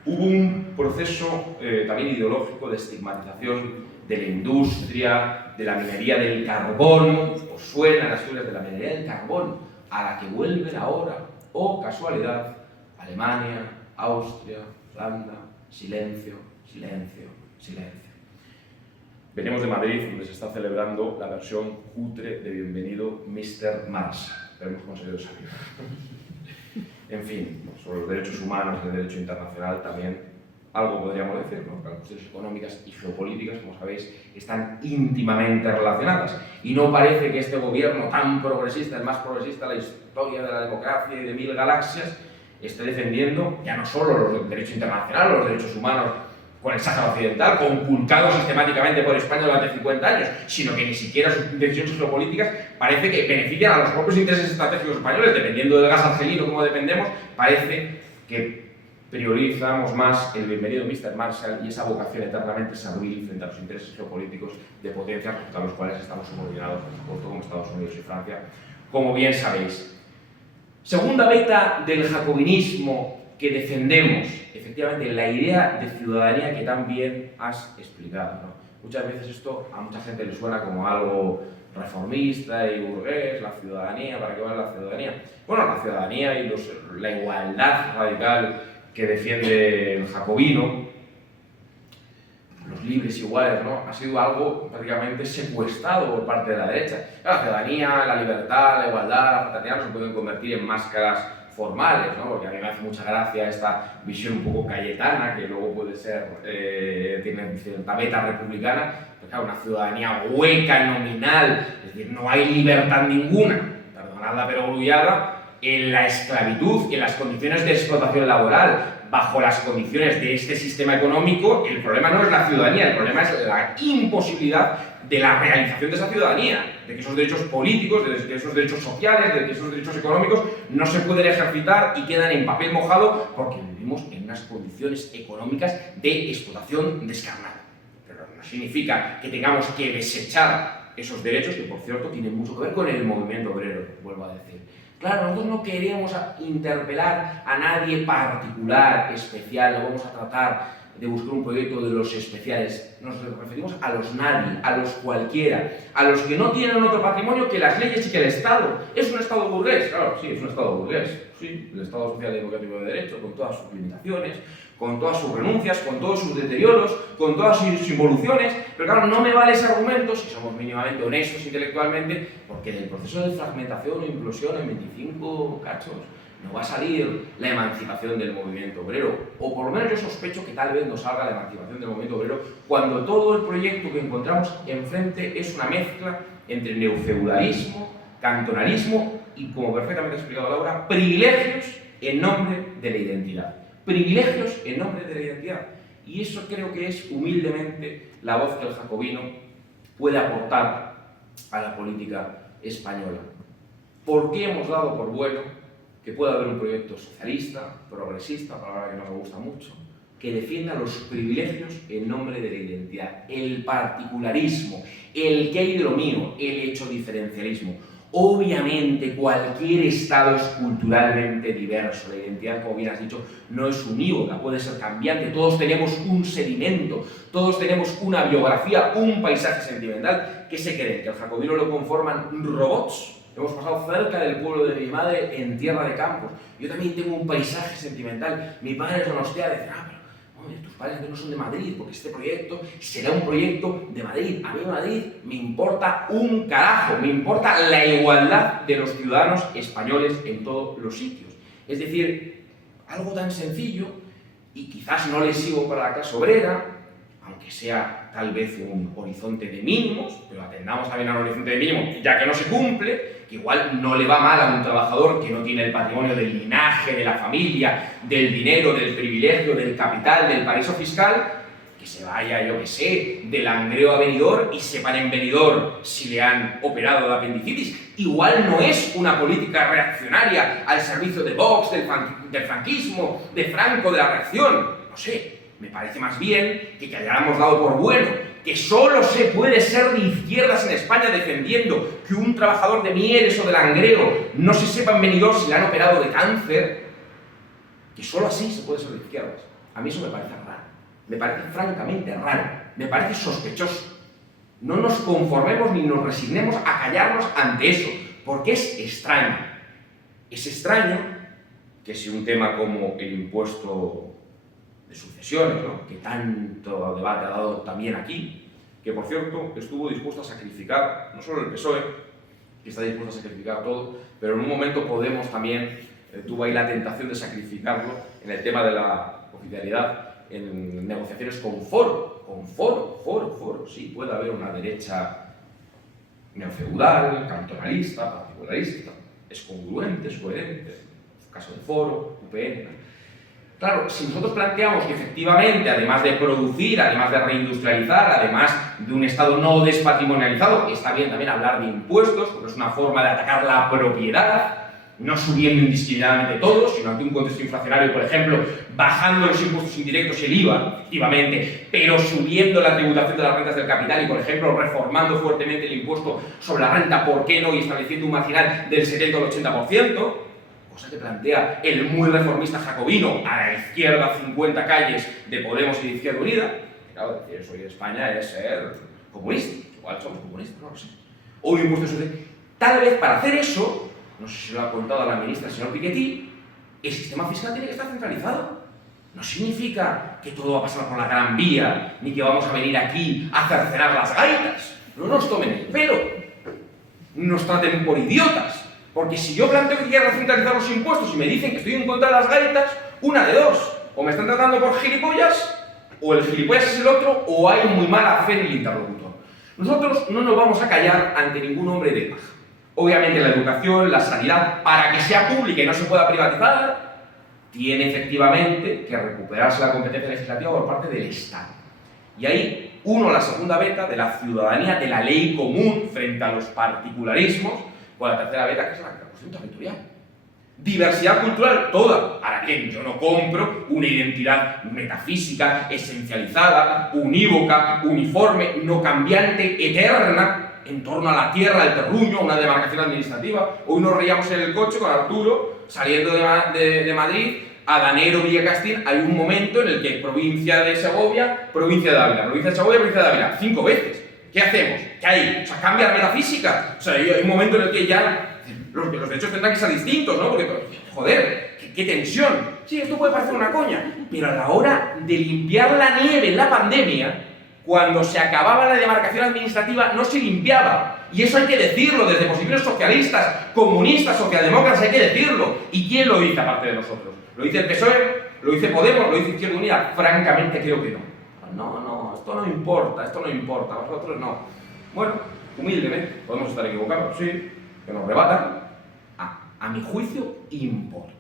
hubo un proceso también ideológico de estigmatización de la industria, de la minería del carbón. ¿Os suenan las historias de la minería del carbón? A la que vuelven ahora, oh casualidad, Alemania, Austria, Holanda, silencio, silencio, silencio. Venimos de Madrid, donde se está celebrando la versión cutre de Bienvenido Mr. Marshall. pero hemos conseguido salir. En fin, sobre los derechos humanos y el derecho internacional también algo podríamos decir, ¿no? Que las cuestiones económicas y geopolíticas, como sabéis, están íntimamente relacionadas. Y no parece que este gobierno tan progresista, el más progresista de la historia de la democracia y de mil galaxias, esté defendiendo ya no solo los derechos internacionales, los derechos humanos con el Sáhara Occidental, conculcados sistemáticamente por España durante 50 años, sino que ni siquiera sus decisiones geopolíticas parece que benefician a los propios intereses estratégicos españoles, dependiendo del gas argelino como dependemos, parece que priorizamos más el bienvenido Mr. Marshall y esa vocación eternamente servil frente a los intereses geopolíticos de potencias a los cuales estamos subordinados, por supuesto, como Estados Unidos y Francia, como bien sabéis. Segunda beta del jacobinismo que defendemos, efectivamente, la idea de ciudadanía que tan bien has explicado, ¿no? Muchas veces esto a mucha gente le suena como algo reformista y burgués, la ciudadanía, ¿para qué vale la ciudadanía? Bueno, la ciudadanía y la igualdad radical que defiende el jacobino, los libres iguales, ¿no? Ha sido algo prácticamente secuestrado por parte de la derecha. La ciudadanía, la libertad, la igualdad, la fraternidad no se pueden convertir en máscaras formales, ¿no? Porque a mí me hace mucha gracia esta visión un poco cayetana, que luego puede ser, tiene cierta beta republicana, pero claro, una ciudadanía hueca, nominal, es decir, no hay libertad ninguna, perdonad la perogrullada, en la esclavitud, en las condiciones de explotación laboral, bajo las condiciones de este sistema económico. El problema no es la ciudadanía, el problema es la imposibilidad de la realización de esa ciudadanía, de que esos derechos políticos, de que esos derechos sociales, de que esos derechos económicos no se pueden ejercitar y quedan en papel mojado porque vivimos en unas condiciones económicas de explotación descarnada. Pero no significa que tengamos que desechar esos derechos, que por cierto tienen mucho que ver con el movimiento obrero, vuelvo a decir. Claro, nosotros no queremos interpelar a nadie particular, especial, no vamos a tratar de buscar un proyecto de los especiales, nos referimos a los nadie, a los cualquiera, a los que no tienen otro patrimonio que las leyes y que el Estado. ¿Es un Estado burgués? Claro, sí, es un Estado burgués, sí, el Estado social democrático de derecho, con todas sus limitaciones, con todas sus renuncias, con todos sus deterioros, con todas sus involuciones, pero claro, no me vale ese argumento, si somos mínimamente honestos intelectualmente, porque del proceso de fragmentación o implosión en 25 cachos no va a salir la emancipación del movimiento obrero, o por lo menos yo sospecho que tal vez no salga la emancipación del movimiento obrero cuando todo el proyecto que encontramos enfrente es una mezcla entre neofeudalismo, cantonalismo y, como perfectamente ha explicado Laura, privilegios en nombre de la identidad. Privilegios en nombre de la identidad. Y eso creo que es humildemente la voz que el jacobino puede aportar a la política española. ¿Por qué hemos dado por bueno que pueda haber un proyecto socialista, progresista, palabra que no me gusta mucho, que defienda los privilegios en nombre de la identidad, el particularismo, el que hay de lo mío, el hecho diferencialismo? Obviamente cualquier Estado es culturalmente diverso, la identidad, como bien has dicho, no es unívoca, puede ser cambiante, todos tenemos un sedimento, todos tenemos una biografía, un paisaje sentimental. ¿Qué se creen? ¿Que el jacobino lo conforman robots? Hemos pasado cerca del pueblo de mi madre en tierra de campos. Yo también tengo un paisaje sentimental. Mi padre es donostia, dice, pero hombre, tus padres no son de Madrid, porque este proyecto será un proyecto de Madrid. A mí Madrid me importa un carajo, me importa la igualdad de los ciudadanos españoles en todos los sitios. Es decir, algo tan sencillo, y quizás no lesivo para la clase obrera, aunque sea tal vez un horizonte de mínimos, pero atendamos también al horizonte de mínimos, ya que no se cumple, que igual no le va mal a un trabajador que no tiene el patrimonio del linaje, de la familia, del dinero, del privilegio, del capital, del paraíso fiscal, que se vaya, yo que sé, de Langreo a Benidorm y se pare en Benidorm si le han operado de apendicitis. Igual no es una política reaccionaria al servicio de Vox, del franquismo, de Franco, de la reacción, no sé. Me parece más bien que hayamos dado por bueno que solo se puede ser de izquierdas en España defendiendo que un trabajador de Mieres o de Langreo no se sepa en Benidorm si le han operado de cáncer, que solo así se puede ser de izquierdas. A mí eso me parece raro, me parece francamente raro, me parece sospechoso. No nos conformemos ni nos resignemos a callarnos ante eso, porque es extraño. Es extraño que si un tema como el impuesto de sucesiones, ¿no?, que tanto debate ha dado también aquí, que por cierto estuvo dispuesto a sacrificar no solo el PSOE, que está dispuesto a sacrificar todo, pero en un momento Podemos también tuvo ahí la tentación de sacrificarlo en el tema de la oficialidad, en negociaciones con Foro, sí, puede haber una derecha neofeudal, cantonalista, particularista, es congruente, es coherente, el caso del Foro, UPN. Claro, si nosotros planteamos que efectivamente, además de producir, además de reindustrializar, además de un Estado no despatrimonializado, está bien también hablar de impuestos, porque es una forma de atacar la propiedad, no subiendo indiscriminadamente todo, sino ante un contexto inflacionario, por ejemplo, bajando los impuestos indirectos y el IVA, efectivamente, pero subiendo la tributación de las rentas del capital y, por ejemplo, reformando fuertemente el impuesto sobre la renta, ¿por qué no? Y estableciendo un marginal del 70 al 80%, cosa que plantea el muy reformista jacobino a la izquierda 50 calles de Podemos y de Izquierda Unida. Claro, decir eso hoy en España es ser comunista, igual somos comunistas, no lo sé. O impuestos sobre... Tal vez para hacer eso, no sé si lo ha contado la ministra, el señor Piketty, el sistema fiscal tiene que estar centralizado. No significa que todo va a pasar por la Gran Vía, ni que vamos a venir aquí a cercenar las gaitas. No nos tomen el pelo, no nos traten por idiotas. Porque si yo planteo que quiero centralizar los impuestos y me dicen que estoy en contra de las gaitas, una de dos. O me están tratando por gilipollas, o el gilipollas es el otro, o hay muy mala fe en el interlocutor. Nosotros no nos vamos a callar ante ningún hombre de paja. Obviamente la educación, la sanidad, para que sea pública y no se pueda privatizar, tiene efectivamente que recuperarse la competencia legislativa por parte del Estado. Y ahí, la segunda beta de la ciudadanía, de la ley común frente a los particularismos, con la tercera beta, que es la cuestión territorial. Diversidad cultural, toda. Ahora bien, yo no compro una identidad metafísica, esencializada, unívoca, uniforme, no cambiante, eterna, en torno a la tierra, el terruño, una demarcación administrativa. Hoy nos reíamos en el coche con Arturo, saliendo de Madrid, a Danero, Villacastín, hay un momento en el que provincia de Segovia, provincia de Ávila, provincia de Segovia, provincia de Ávila, 5 veces. ¿Qué hacemos? ¿Qué hay? O sea, cambia la metafísica. O sea, hay un momento en el que ya los derechos tendrán que ser distintos, ¿no? Porque, joder, qué tensión. Sí, esto puede parecer una coña, pero a la hora de limpiar la nieve en la pandemia, cuando se acababa la demarcación administrativa, no se limpiaba. Y eso hay que decirlo, desde posiciones socialistas, comunistas, socialdemócratas, hay que decirlo. ¿Y quién lo dice aparte de nosotros? ¿Lo dice el PSOE? ¿Lo dice Podemos? ¿Lo dice Izquierda Unida? Francamente creo que no. No, esto no importa, vosotros no. Bueno, humildemente, podemos estar equivocados, sí, que nos rebatan. A mi juicio, importa.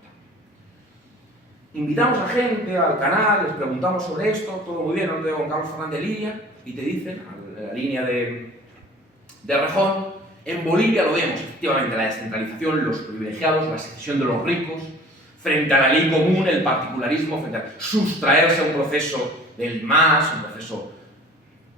Invitamos a gente al canal, les preguntamos sobre esto, todo muy bien, no te con Carlos Fernández Liria, y te dicen, en la línea de Rejón, en Bolivia lo vemos, efectivamente, la descentralización, los privilegiados, la secesión de los ricos, frente a la ley común, el particularismo, frente a sustraerse a un proceso del MAS, un proceso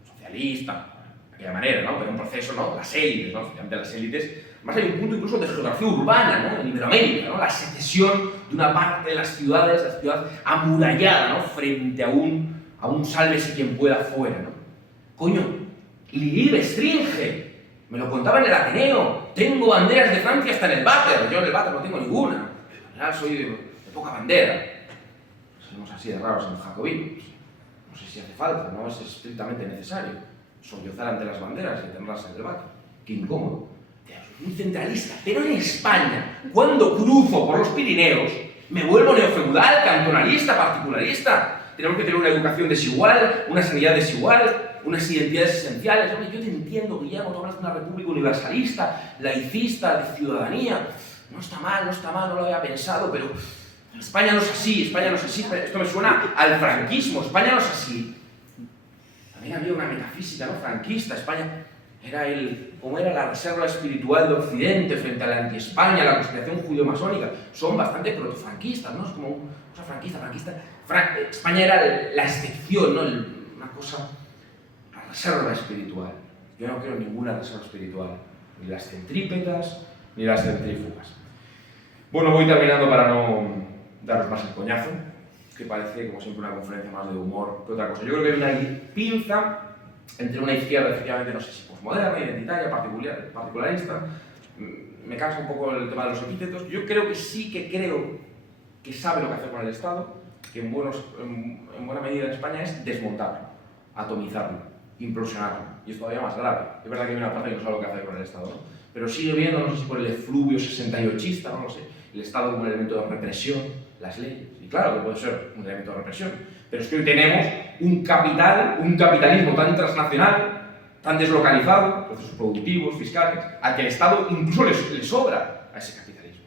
socialista, de aquella manera, ¿no? Pero un proceso, ¿no? Las élites, ¿no? Efectivamente, las élites. Más hay un punto incluso de geografía urbana, ¿no? En Iberoamérica, ¿no? La secesión de una parte de las ciudades, la ciudad amurallada, ¿no? Frente a un sálvese quien pueda fuera, ¿no? Coño, Lili restringe. Me lo contaba en el Ateneo. Tengo banderas de Francia hasta en el váter. Yo en el váter no tengo ninguna. En general soy de poca bandera. Somos así de raros en los jacobinos. No sé si hace falta, no es estrictamente necesario sollozar ante las banderas y tenerlas en el váter. Qué incómodo. Muy centralista, pero en España, cuando cruzo por los Pirineos, me vuelvo neofeudal, cantonalista, particularista. Tenemos que tener una educación desigual, una sanidad desigual, unas identidades esenciales. Yo te entiendo, Guillermo, tú hablas de una república universalista, laicista, de ciudadanía. No está mal, no lo había pensado, pero España no es así, Esto me suena al franquismo, España no es así. También había una metafísica, ¿no? Franquista, España como era la reserva espiritual de Occidente frente a la anti-España, la conspiración judío-masónica. Son bastante protofranquistas, ¿no? Es como una cosa franquista. España era la excepción, ¿no? Una cosa, la reserva espiritual. Yo no creo en ninguna reserva espiritual, ni las centrípetas, ni las centrífugas. Bueno, voy terminando para no daros más el coñazo, que parece, como siempre, una conferencia más de humor que otra cosa. Yo creo que hay una pinza entre una izquierda, efectivamente, no sé si posmoderna, identitaria, particularista. Me cansa un poco el tema de los epítetos. Yo creo que sabe lo que hacer con el Estado, que en buena medida en España es desmontarlo, atomizarlo, implosionarlo. Y es todavía más grave. Es verdad que hay una parte que no sabe lo que hacer con el Estado, ¿no? pero sigue viendo, no sé si por el efluvio 68ista, no lo sé, el Estado como un elemento de represión, las leyes. Y claro que puede ser un elemento de represión, pero es que hoy tenemos un capitalismo tan transnacional, tan deslocalizado, procesos productivos, fiscales, al que el Estado incluso le sobra a ese capitalismo.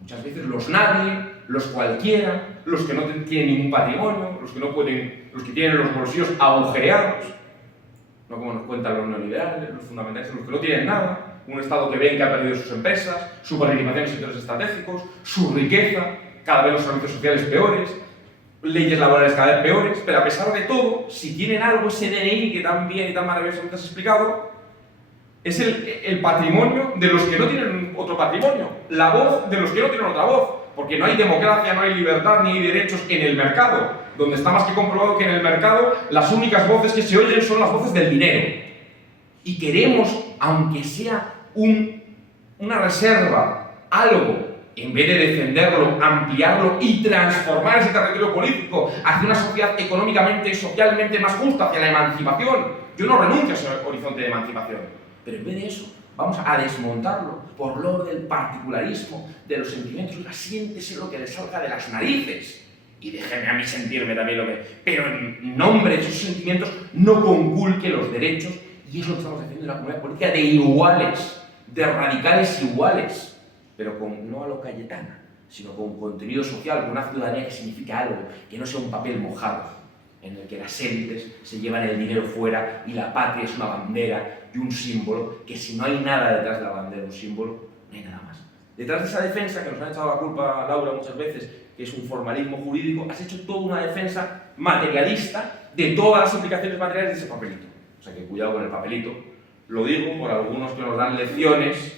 Muchas veces los nadie, los cualquiera, los que no tienen ningún patrimonio, los que tienen los bolsillos agujereados, no como nos cuentan los neoliberales, los fundamentalistas, los que no tienen nada, un Estado que ven que ha perdido sus empresas, su participación en sectores estratégicos, su riqueza, cada vez los servicios sociales peores, leyes laborales cada vez peores, pero a pesar de todo, si tienen algo, ese DNI que tan bien y tan maravillosamente has explicado, es el patrimonio de los que no tienen otro patrimonio, la voz de los que no tienen otra voz, porque no hay democracia, no hay libertad ni hay derechos en el mercado, donde está más que comprobado que en el mercado las únicas voces que se oyen son las voces del dinero. Y queremos, aunque sea una reserva, algo, en vez de defenderlo, ampliarlo y transformar ese territorio político hacia una sociedad económicamente y socialmente más justa, hacia la emancipación. Yo no renuncio a ese horizonte de emancipación, pero en vez de eso, vamos a desmontarlo por lo del particularismo, de los sentimientos. Oiga, siéntese lo que le salga de las narices y déjeme a mí sentirme también lo que... Pero en nombre de esos sentimientos no conculque los derechos, y es lo que estamos haciendo en la comunidad política de iguales, de radicales iguales, pero no a lo Cayetana, sino con contenido social, con una ciudadanía que significa algo, que no sea un papel mojado, en el que las élites se llevan el dinero fuera y la patria es una bandera y un símbolo, que si no hay nada detrás de la bandera, un símbolo, no hay nada más. Detrás de esa defensa, que nos han echado la culpa, Laura, muchas veces, que es un formalismo jurídico, has hecho toda una defensa materialista de todas las implicaciones materiales de ese papelito. O sea que cuidado con el papelito. Lo digo por algunos que nos dan lecciones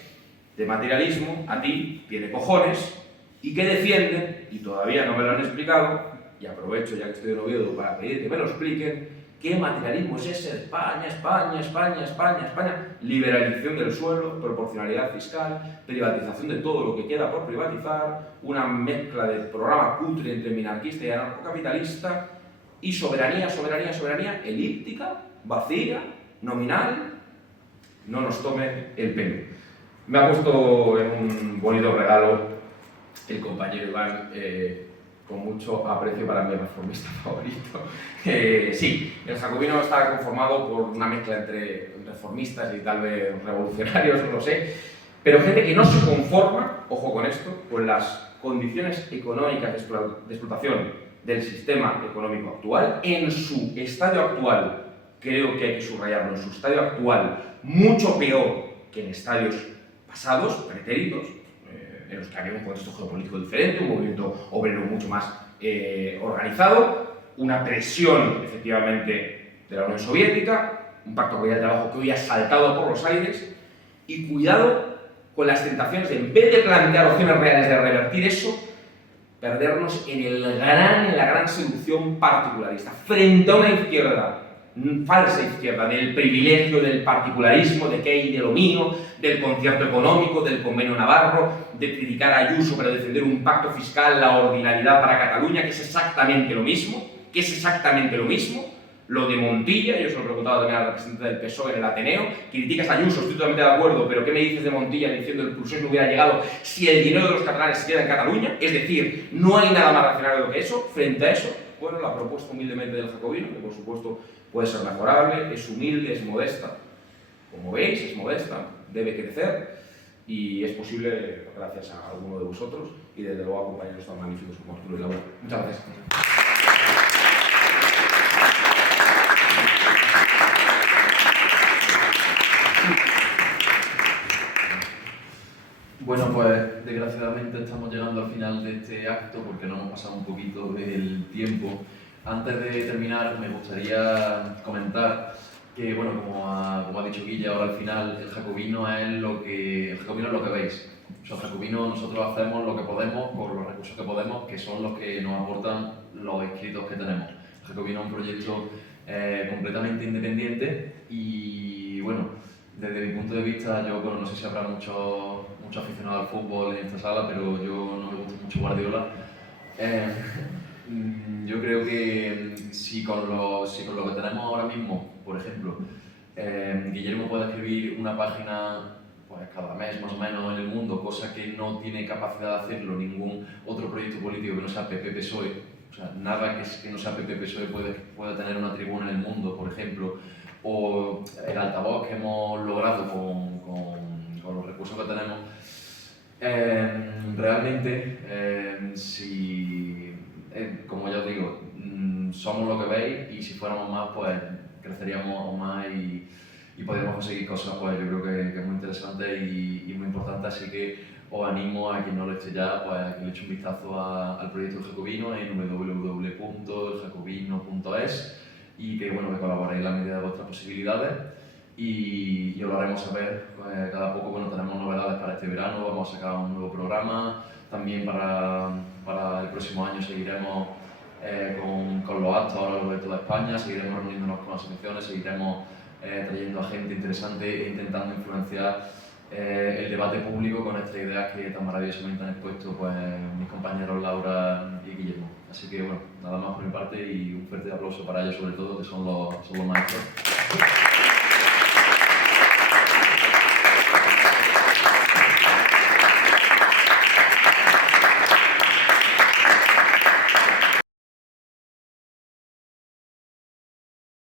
de materialismo, a ti, tiene cojones, y que defienden, y todavía no me lo han explicado, y aprovecho ya que estoy en Oviedo para pedir que me lo expliquen, ¿qué materialismo es ese? España, España, España, España, España, liberalización del suelo, proporcionalidad fiscal, privatización de todo lo que queda por privatizar, una mezcla de programa cutre entre minarquista y anarcocapitalista, y soberanía, soberanía, soberanía, elíptica, vacía, nominal, no nos tome el pelo. Me ha puesto en un bonito regalo el compañero Iván, con mucho aprecio para mi reformista favorito. Sí, el jacobino está conformado por una mezcla entre reformistas y tal vez revolucionarios, no lo sé, pero gente que no se conforma, ojo con esto, con las condiciones económicas de explotación del sistema económico actual, en su estadio actual, creo que hay que subrayarlo, en su estadio actual, mucho peor que en estadios pasados, pretéritos, en los que había un contexto geopolítico diferente, un movimiento obrero mucho más organizado, una presión, efectivamente, de la Unión Soviética, un pacto mundial de trabajo que hoy ha saltado por los aires, y cuidado con las tentaciones de, en vez de plantear opciones reales de revertir eso, perdernos en la gran seducción particularista, frente a una izquierda, falsa izquierda, del privilegio, del particularismo, de que hay de lo mío, del concierto económico, del convenio Navarro, de criticar a Ayuso para defender un pacto fiscal, la ordinariedad para Cataluña, que es exactamente lo mismo, lo de Montilla, yo se lo he preguntado también al representante del PSOE en el Ateneo, criticas a Ayuso, estoy totalmente de acuerdo, pero ¿qué me dices de Montilla diciendo que el Procés no hubiera llegado si el dinero de los catalanes se queda en Cataluña? Es decir, no hay nada más racional que eso. Frente a eso, bueno, la propuesta humildemente del jacobino, que por supuesto puede ser mejorable, es humilde, es modesta, como veis, es modesta, debe crecer y es posible gracias a alguno de vosotros y desde luego a compañeros tan magníficos como Arturo y Laura. Muchas gracias. Bueno, pues desgraciadamente estamos llegando al final de este acto porque nos hemos pasado un poquito del tiempo. Antes de terminar, me gustaría comentar que, bueno, como ha dicho Guille ahora al final, el jacobino es lo que veis. O sea, el jacobino, nosotros hacemos lo que podemos por los recursos que podemos, que son los que nos aportan los escritos que tenemos. El jacobino es un proyecto completamente independiente y, bueno, desde mi punto de vista, yo no sé si habrá mucho aficionado al fútbol en esta sala, pero yo no me gusta mucho Guardiola. Yo creo que si con lo que tenemos ahora mismo, por ejemplo, Guillermo puede escribir una página pues cada mes más o menos en el mundo, cosa que no tiene capacidad de hacerlo ningún otro proyecto político que no sea PP-PSOE. O sea, nada que no sea PP-PSOE puede tener una tribuna en el mundo, por ejemplo, o el altavoz que hemos logrado con los recursos que tenemos. Realmente, como ya os digo, somos lo que veis, y si fuéramos más, pues creceríamos aún más y podríamos conseguir cosas, pues yo creo que es muy interesante y muy importante. Así que os animo a quien no lo esté ya, pues a que le eche un vistazo al proyecto El Jacobino en www.eljacobino.es, y que, bueno, que colaboréis en la medida de vuestras posibilidades, y os lo haremos saber cada poco. Bueno, tenemos novedades para este verano, vamos a sacar un nuevo programa, también para el próximo año seguiremos con los actos a lo largo de toda España, seguiremos reuniéndonos con asociaciones, seguiremos trayendo a gente interesante e intentando influenciar el debate público con estas ideas que tan maravillosamente han expuesto, pues, mis compañeros Laura y Guillermo. Así que, bueno, nada más por mi parte, y un fuerte aplauso para ellos, sobre todo, que son los maestros.